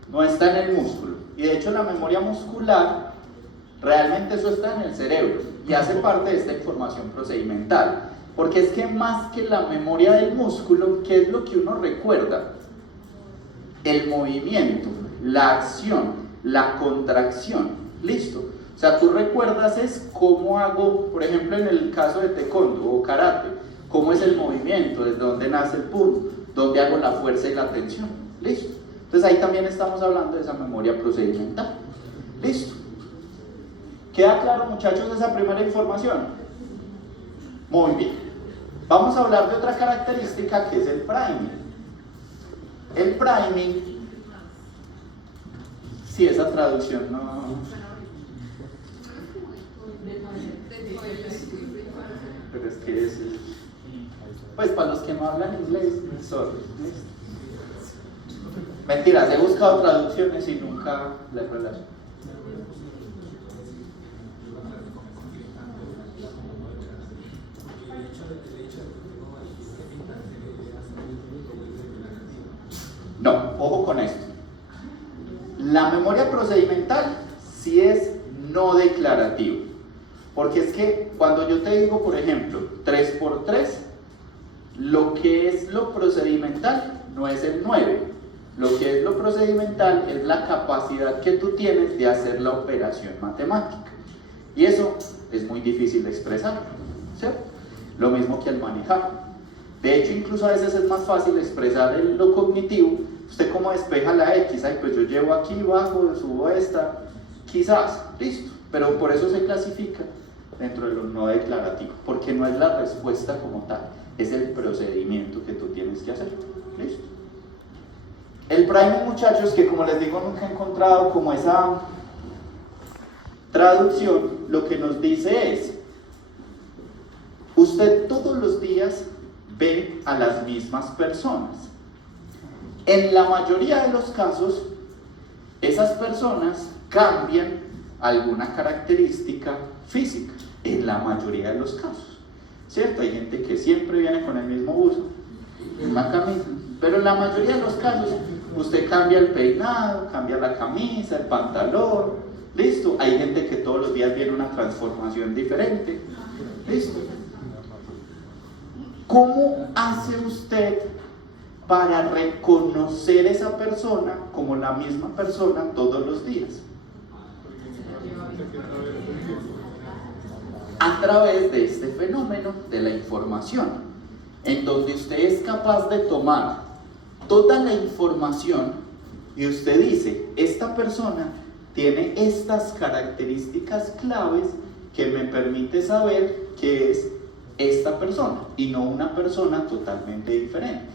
No está en el músculo. Y de hecho la memoria muscular, realmente eso está en el cerebro y hace parte de esta información procedimental. Porque es que más que la memoria del músculo, ¿qué es lo que uno recuerda? El movimiento, la acción, la contracción. ¿Listo? O sea, tú recuerdas es cómo hago, por ejemplo, en el caso de taekwondo o karate, cómo es el movimiento, desde dónde nace el puño, dónde hago la fuerza y la tensión. ¿Listo? Entonces ahí también estamos hablando de esa memoria procedimental. ¿Listo? ¿Queda claro, muchachos, esa primera información? Muy bien. Vamos a hablar de otra característica que es el priming. El priming, si esa traducción no... Pero es que es... Pues para los que no hablan inglés, sorry. Mentiras, he buscado traducciones y nunca las relaciono. No, ojo con esto. La memoria procedimental sí es no declarativa. Porque es que cuando yo te digo, por ejemplo, 3×3, lo que es lo procedimental no es el 9. Lo que es lo procedimental es la capacidad que tú tienes de hacer la operación matemática. Y eso es muy difícil de expresar, ¿cierto? Lo mismo que al manejar. De hecho, incluso a veces es más fácil expresar lo cognitivo. Usted cómo despeja la X, ay, pues yo llevo aquí, bajo, subo esta, quizás, listo. Pero por eso se clasifica dentro de lo no declarativo, porque no es la respuesta como tal, es el procedimiento que tú tienes que hacer, listo. El priming, muchachos, que como les digo nunca he encontrado como esa traducción, lo que nos dice es, usted todos los días ve a las mismas personas. En la mayoría de los casos, esas personas cambian alguna característica física, en la mayoría de los casos. ¿cierto? Hay gente que siempre viene con el mismo buzo, misma camisa, pero en la mayoría de los casos usted cambia el peinado, cambia la camisa, el pantalón, listo. Hay gente que todos los días viene una transformación diferente, listo. ¿Cómo hace usted para reconocer esa persona como la misma persona todos los días? A través de este fenómeno de la información, en donde usted es capaz de tomar toda la información y usted dice, esta persona tiene estas características claves que me permite saber que es esta persona y no una persona totalmente diferente.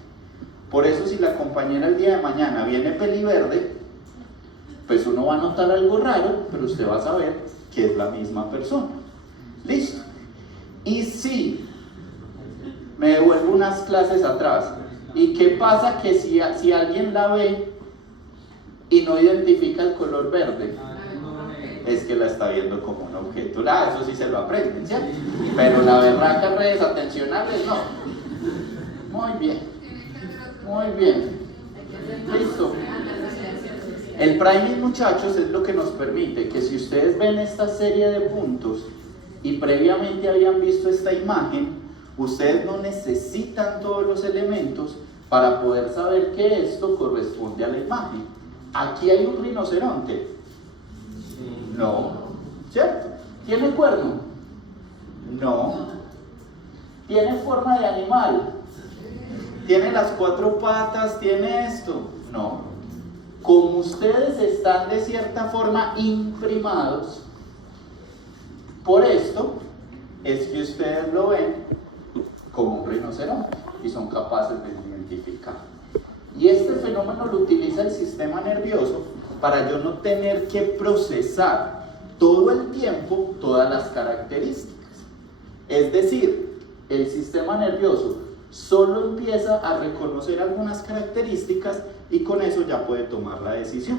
Por eso si la compañera el día de mañana viene peliverde, pues uno va a notar algo raro, pero usted va a saber que es la misma persona. Listo. Y si me devuelvo unas clases atrás, ¿y qué pasa que si alguien la ve y no identifica el color verde? Es que la está viendo como un objeto. Eso sí se lo aprenden, ¿cierto? Pero la berraca redes atencionales no. Muy bien. Muy bien. Listo. El priming, muchachos, es lo que nos permite que si ustedes ven esta serie de puntos y previamente habían visto esta imagen, ustedes no necesitan todos los elementos para poder saber que esto corresponde a la imagen. Aquí hay un rinoceronte. No, ¿cierto? ¿Tiene cuerno? No. ¿Tiene forma de animal? ¿Tiene las 4 patas? ¿Tiene esto? No. Como ustedes están de cierta forma imprimados, por esto es que ustedes lo ven como un rinoceronte y son capaces de identificarlo. Y este fenómeno lo utiliza el sistema nervioso para yo no tener que procesar todo el tiempo todas las características. Es decir, el sistema nervioso solo empieza a reconocer algunas características y con eso ya puede tomar la decisión.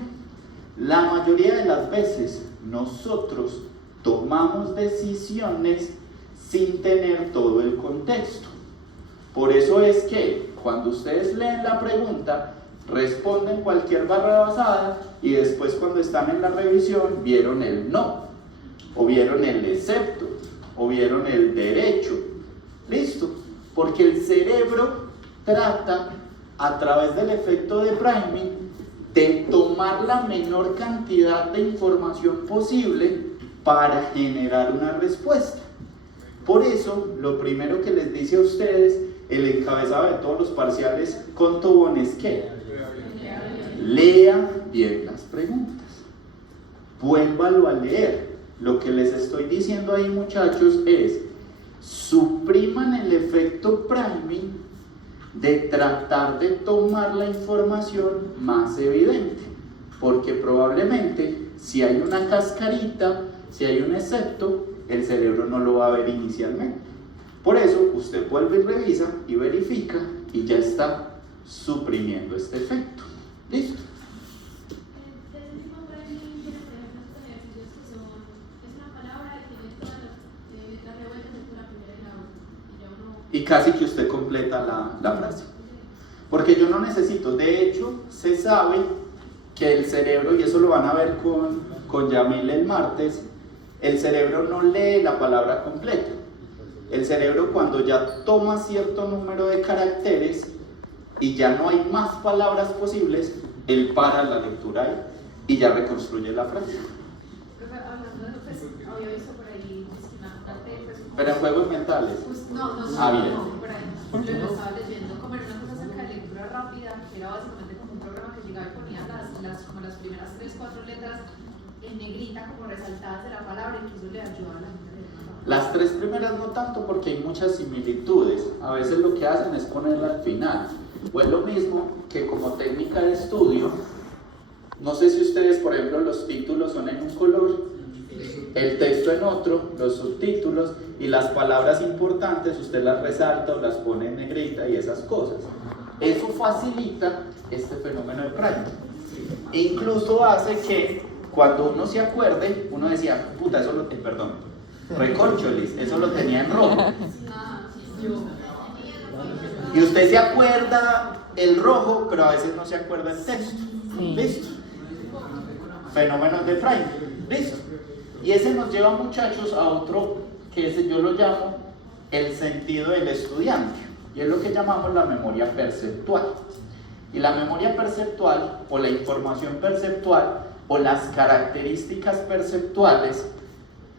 La mayoría de las veces nosotros tomamos decisiones sin tener todo el contexto. Por eso es que cuando ustedes leen la pregunta, responden cualquier barra basada y después cuando están en la revisión vieron el no, o vieron el excepto, o vieron el derecho. Listo, porque el cerebro trata a través del efecto de priming de tomar la menor cantidad de información posible para generar una respuesta. Por eso, lo primero que les dice a ustedes el encabezado de todos los parciales con Tobón es que lea bien las preguntas, vuélvalo a leer. Lo que les estoy diciendo ahí, muchachos, es supriman el efecto priming de tratar de tomar la información más evidente, porque probablemente si hay una cascarita, si hay un excepto, el cerebro no lo va a ver inicialmente. Por eso usted vuelve y revisa y verifica y ya está suprimiendo este efecto. ¿Listo? Y casi que usted completa la frase. Porque yo no necesito, de hecho, se sabe que el cerebro, y eso lo van a ver con Yamil el martes, el cerebro no lee la palabra completa. El cerebro, cuando ya toma cierto número de caracteres y ya no hay más palabras posibles, él para la lectura ahí y ya reconstruye la frase. Había visto por ahí Pero en juegos mentales. No, bien. Por ahí. Yo lo estaba leyendo como en una cosa acerca de lectura rápida, que era básicamente como un programa que llegaba y ponía como las primeras 3-4 letras en negrita, como resaltadas de la palabra, y que eso le ayuda a la gente a leer la palabra. Las 3 primeras no tanto, porque hay muchas similitudes. A veces lo que hacen es ponerla al final. O es lo mismo que como técnica de estudio. No sé si ustedes, por ejemplo, los títulos son en un color, el texto en otro, los subtítulos, y las palabras importantes usted las resalta o las pone en negrita y esas cosas. Eso facilita este fenómeno de priming. Incluso hace que cuando uno se acuerde, uno decía, puta, eso lo recorcholis, eso lo tenía en rojo. Y usted se acuerda el rojo, pero a veces no se acuerda el texto. Sí. ¿Listo? Fenómenos de Fraime. ¿Listo? Y ese nos lleva, muchachos, a otro que ese yo lo llamo el sentido del estudiante. Y es lo que llamamos la memoria perceptual. Y la memoria perceptual, o la información perceptual, o las características perceptuales,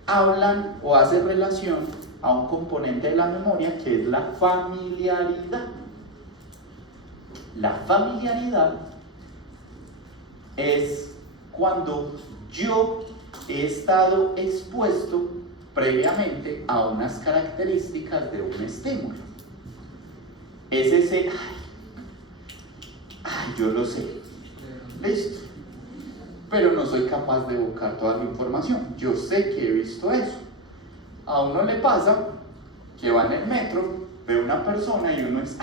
hablan o hacen relación a un componente de la memoria que es la familiaridad. La familiaridad es cuando yo he estado expuesto previamente a unas características de un estímulo. Es ese, yo lo sé, listo, pero no soy capaz de evocar toda la información. Yo sé que he visto eso. A uno le pasa que va en el metro, ve una persona y uno es,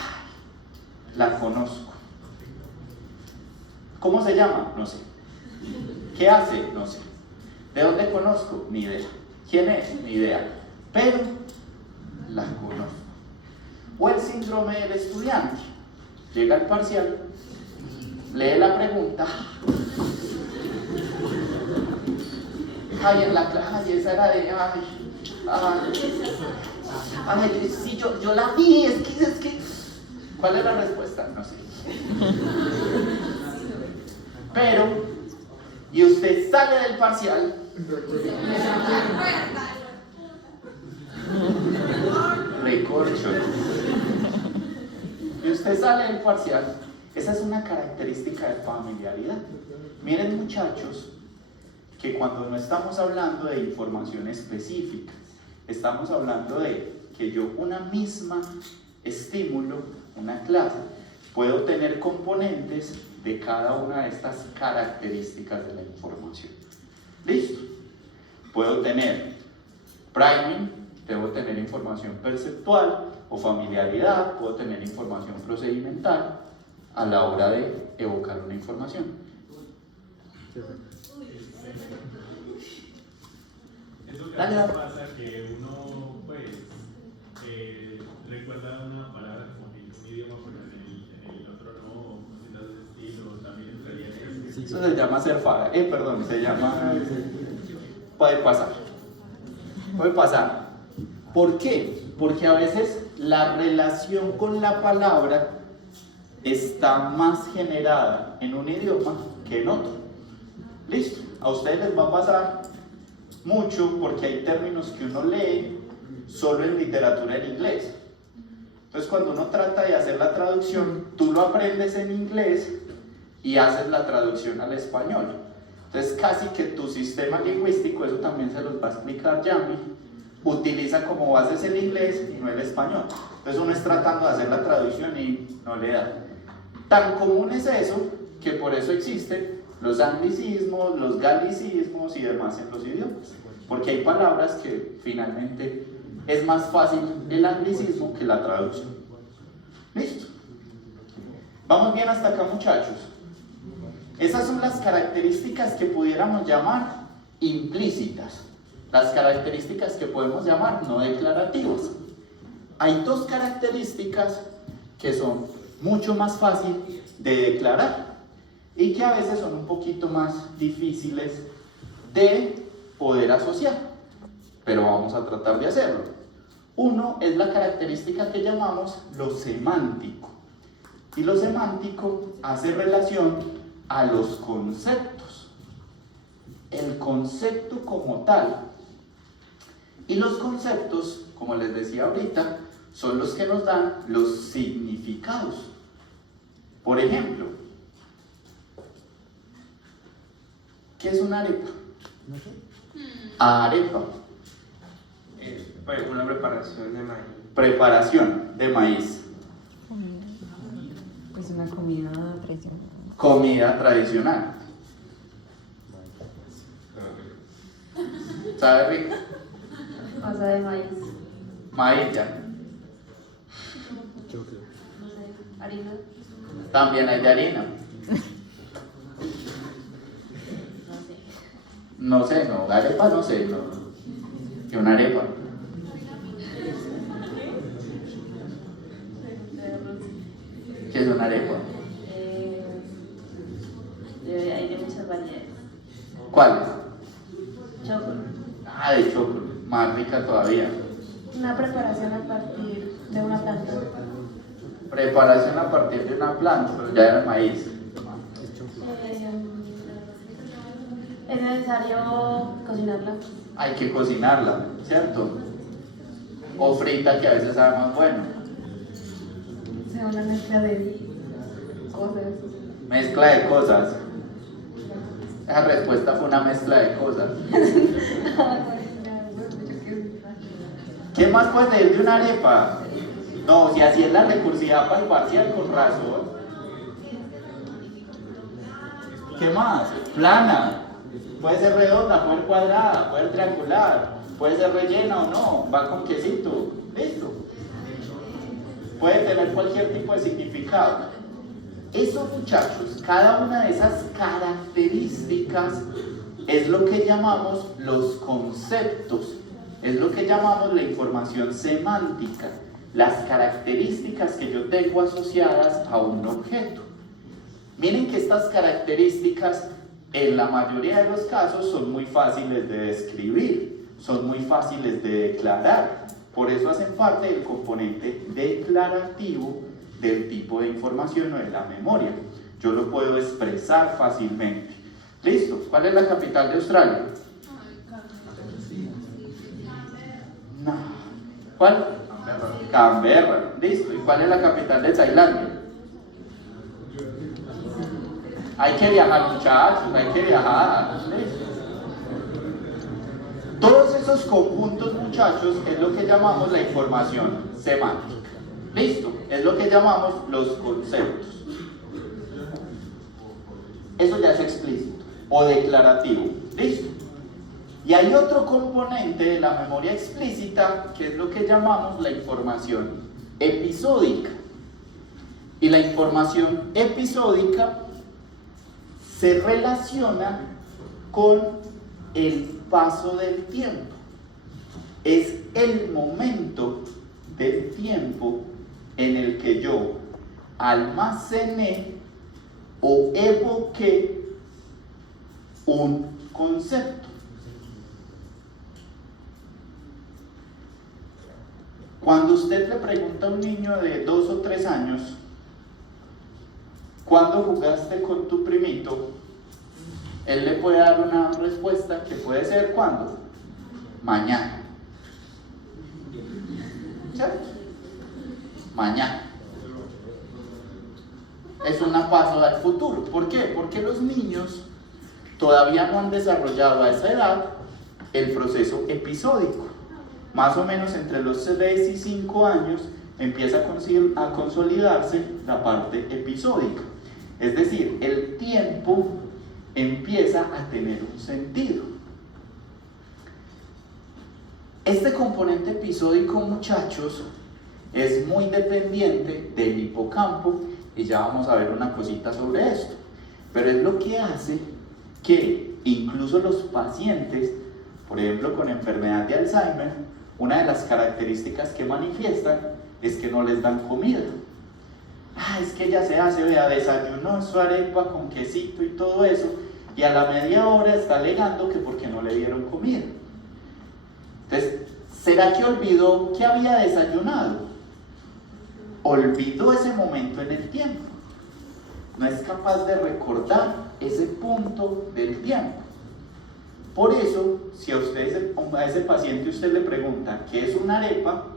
la conozco. ¿Cómo se llama? No sé. ¿Qué hace? No sé. ¿De dónde conozco? Ni idea. ¿Quién es? Ni idea. Pero la conozco. O el síndrome del estudiante. Llega al parcial, lee la pregunta. En la clase, esa era de, sí, yo la vi, es que. ¿Cuál es la respuesta? No sé. Pero, y usted sale del parcial. Recorcho. Y usted sale del parcial. Esa es una característica de familiaridad. Miren, muchachos, que cuando no estamos hablando de información específica, estamos hablando de que yo una misma estímulo, una clase, puedo tener componentes de cada una de estas características de la información. ¿Listo? Puedo tener priming, debo tener información perceptual o familiaridad, puedo tener información procedimental a la hora de evocar una información. Eso que a veces pasa que uno, pues, recuerda una palabra como en un idioma, pero en el otro no, cositas de estilo, también entraría en eso. Eso se llama se llama... Puede pasar. Puede pasar. ¿Por qué? Porque a veces la relación con la palabra está más generada en un idioma que en otro. ¿Listo? A ustedes les va a pasar mucho porque hay términos que uno lee solo en literatura en inglés. Entonces, cuando uno trata de hacer la traducción, tú lo aprendes en inglés y haces la traducción al español. Entonces, casi que tu sistema lingüístico, eso también se los va a explicar Yami, utiliza como bases el inglés y no el español. Entonces, uno es tratando de hacer la traducción y no le da. Tan común es eso que por eso existen los anglicismos, los galicismos y demás en los idiomas. Porque hay palabras que finalmente es más fácil el anglicismo que la traducción. ¿Listo? ¿Vamos bien hasta acá, muchachos? Esas son las características que pudiéramos llamar implícitas. Las características que podemos llamar no declarativas. Hay dos características que son mucho más fáciles de declarar y que a veces son un poquito más difíciles de poder asociar, pero vamos a tratar de hacerlo. Uno es la característica que llamamos lo semántico, y lo semántico hace relación a los conceptos, el concepto como tal, y los conceptos, como les decía ahorita, son los que nos dan los significados. Por ejemplo, ¿qué es una arepa? No sé. Arepa. Una preparación de maíz. Preparación de maíz. Pues una comida tradicional. Comida tradicional. ¿Sabe rico? Masa de maíz. Maíz ya. Harina. También hay de harina. No sé, no, arepa no sé, no. ¿Qué una arepa? ¿Qué es una arepa? Hay de muchas variedades. ¿Cuáles? Chocolate. Ah, de chocolate, más rica todavía. Una preparación a partir de una planta. Preparación a partir de una planta, pero ya era el maíz. Es necesario cocinarla. Hay que cocinarla, ¿cierto? O frita, que a veces sabe más bueno. O sea, una mezcla de cosas. Mezcla de cosas. Esa respuesta fue una mezcla de cosas. ¿Qué más puedes decir de una arepa? No, si así es la recursividad para el parcial, con razón. ¿Qué más? Plana. Puede ser redonda, puede ser cuadrada, puede ser triangular, puede ser rellena o no, va con quesito. Listo. Puede tener cualquier tipo de significado. Eso, muchachos, cada una de esas características es lo que llamamos los conceptos, es lo que llamamos la información semántica, las características que yo tengo asociadas a un objeto. Miren que estas características en la mayoría de los casos son muy fáciles de describir, son muy fáciles de declarar, por eso hacen parte del componente declarativo del tipo de información o de la memoria. Yo lo puedo expresar fácilmente. ¿Listo? ¿Cuál es la capital de Australia? No. ¿Cuál? Canberra. ¿Listo? ¿Y cuál es la capital de Tailandia? Hay que viajar, muchachos, hay que viajar. ¿Listo? Todos esos conjuntos, muchachos, es lo que llamamos la información semántica. ¿Listo? Es lo que llamamos los conceptos. Eso ya es explícito o declarativo. ¿Listo? Y hay otro componente de la memoria explícita que es lo que llamamos la información episódica. Y la información episódica se relaciona con el paso del tiempo. Es el momento del tiempo en el que yo almacené o evoqué un concepto. Cuando usted le pregunta a un niño de 2 o 3 años, ¿cuándo jugaste con tu primito? Él le puede dar una respuesta que puede ser ¿cuándo? Mañana. ¿Cierto? Mañana. Es un paso al futuro. ¿Por qué? Porque los niños todavía no han desarrollado a esa edad el proceso episódico. Más o menos entre los 6 y 5 años empieza a consolidarse la parte episódica. Es decir, el tiempo empieza a tener un sentido. Este componente episódico, muchachos, es muy dependiente del hipocampo y ya vamos a ver una cosita sobre esto. Pero es lo que hace que incluso los pacientes, por ejemplo con enfermedad de Alzheimer, una de las características que manifiestan es que no les dan comida. Es que ella se hace, vea, desayunó su arepa con quesito y todo eso, y a la media hora está alegando que porque no le dieron comida. Entonces, ¿será que olvidó que había desayunado? Olvidó ese momento en el tiempo. No es capaz de recordar ese punto del tiempo. Por eso, si a ese paciente usted le pregunta ¿qué es una arepa?,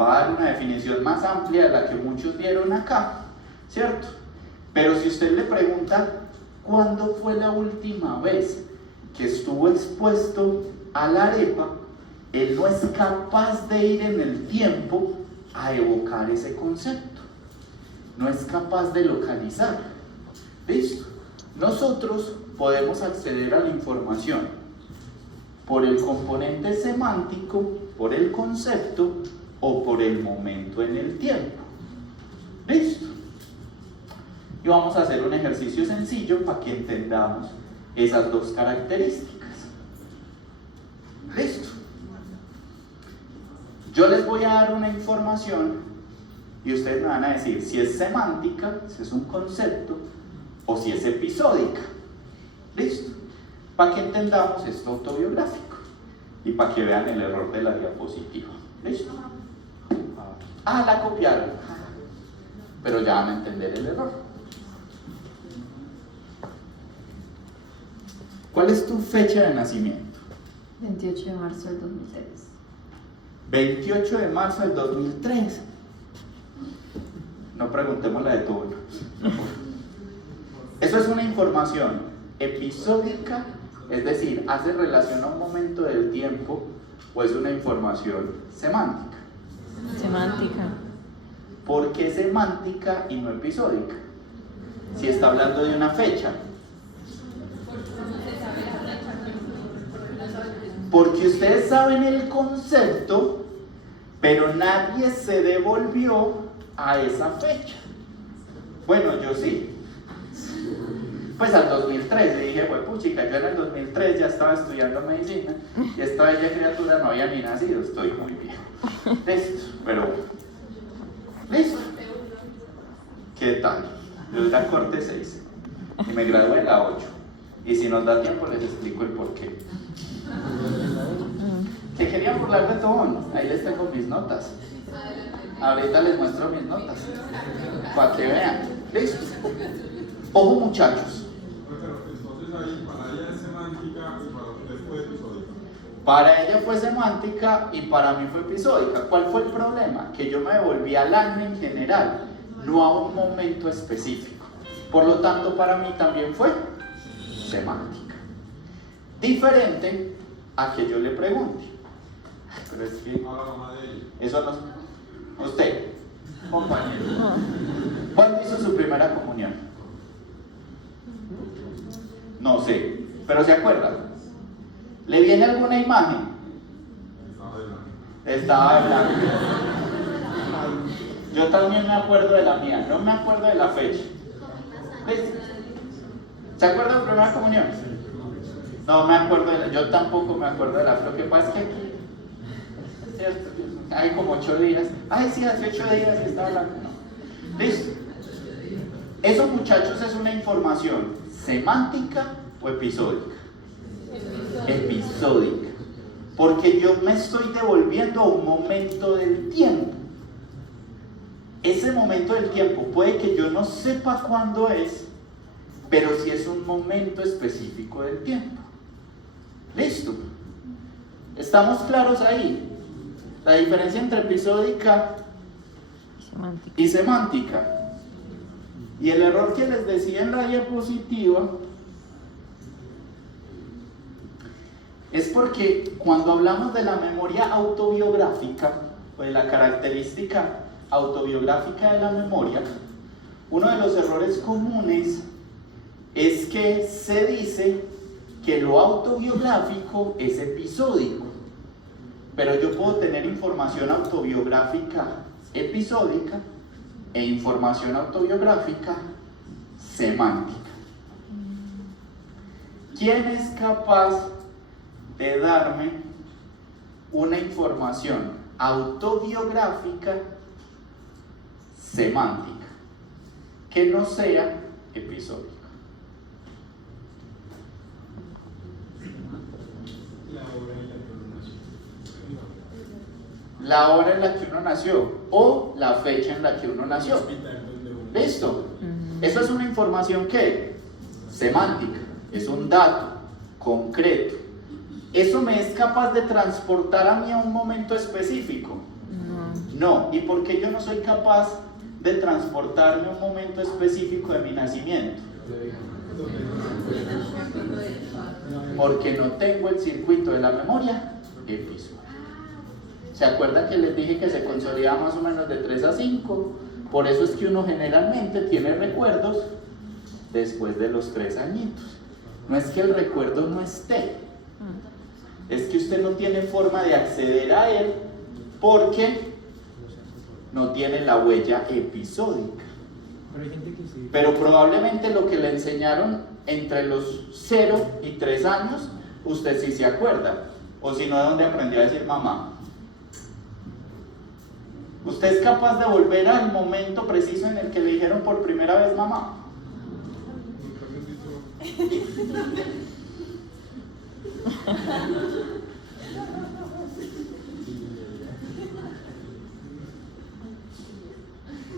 va a dar una definición más amplia de la que muchos dieron acá, ¿cierto? Pero si usted le pregunta ¿cuándo fue la última vez que estuvo expuesto a la arepa?, él no es capaz de ir en el tiempo a evocar ese concepto. No es capaz de localizar. ¿Listo? Nosotros podemos acceder a la información por el componente semántico, por el concepto o por el momento en el tiempo. ¿Listo? Y vamos a hacer un ejercicio sencillo para que entendamos esas dos características. ¿Listo? Yo les voy a dar una información Y ustedes me van a decir si es semántica, si es un concepto, o si es episódica. ¿Listo? Para que entendamos esto autobiográfico y para que vean el error de la diapositiva. ¿Listo? Ah, la copiaron. Pero ya van a entender el error. ¿Cuál es tu fecha de nacimiento? 28 de marzo del 2003. 28 de marzo del 2003. No preguntemos la de tu uno. Eso es una información episódica, es decir, hace relación a un momento del tiempo, o es una información semántica. Semántica. ¿Por qué semántica y no episódica? Si está hablando de una fecha. Porque ustedes saben el concepto, pero nadie se devolvió a esa fecha. Bueno, yo sí. Pues al 2003, le dije, pues puchica, yo en el 2003 ya estaba estudiando medicina y esta bella criatura no había ni nacido, estoy muy viejo. Listo, pero listo. ¿Qué tal? Yo ya corte 6 y me gradué en la 8. Y si nos da tiempo les explico el porqué. Que querían burlar de todo, ahí les tengo mis notas. Ahorita les muestro mis notas para que vean. Listo. Ojo, muchachos. Entonces ahí para ella es semántica y para usted fue episódica. Para ella fue semántica y para mí fue episódica. ¿Cuál fue el problema? Que yo me devolví al año en general, no a un momento específico. Por lo tanto, para mí también fue semántica. Diferente a que yo le pregunte. Pero es que A la mamá de ella. eso no. Usted, compañero, ¿cuándo hizo su primera comunión? No sé, pero ¿se acuerdan? ¿Le viene alguna imagen? Estaba de blanco. Yo también me acuerdo de la mía, no me acuerdo de la fecha. ¿Se acuerda de la primera comunión? No me acuerdo de la, yo tampoco me acuerdo de la. Lo que pasa es que aquí, ¿cierto? Hay como 8 días. Ay, sí, hace 8 días y estaba blanco. No. Listo. Eso, muchachos, es una información semántica o episódica. Episódica. Porque yo me estoy devolviendo a un momento del tiempo. Ese momento del tiempo puede que yo no sepa cuándo es, pero sí es un momento específico del tiempo. ¿Listo? ¿Estamos claros ahí? La diferencia entre episódica y semántica. Y el error que les decía en la diapositiva es porque cuando hablamos de la memoria autobiográfica o de la característica autobiográfica de la memoria, uno de los errores comunes es que se dice que lo autobiográfico es episódico, pero yo puedo tener información autobiográfica episódica e información autobiográfica semántica. ¿Quién es capaz de darme una información autobiográfica semántica que no sea episódica? La hora en la que uno nació o la fecha en la que uno nació. ¿Listo? Eso es una información ¿qué? Semántica, es un dato concreto. ¿Eso me es capaz de transportar a mí a un momento específico? No. ¿Y por qué yo no soy capaz de transportarme a un momento específico de mi nacimiento? Porque no tengo el circuito de la memoria episódica. ¿Se acuerdan que les dije que se consolida más o menos de 3 a 5? Por eso es que uno generalmente tiene recuerdos después de los 3 añitos. No es que el recuerdo no esté, es que usted no tiene forma de acceder a él porque no tiene la huella episódica. Pero probablemente lo que le enseñaron entre los 0 y 3 años, usted sí se acuerda. O si no, ¿de dónde aprendió a decir mamá? ¿Usted es capaz de volver al momento preciso en el que le dijeron por primera vez mamá? Nunca me han dicho.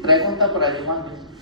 Pregunta por allí, Juan.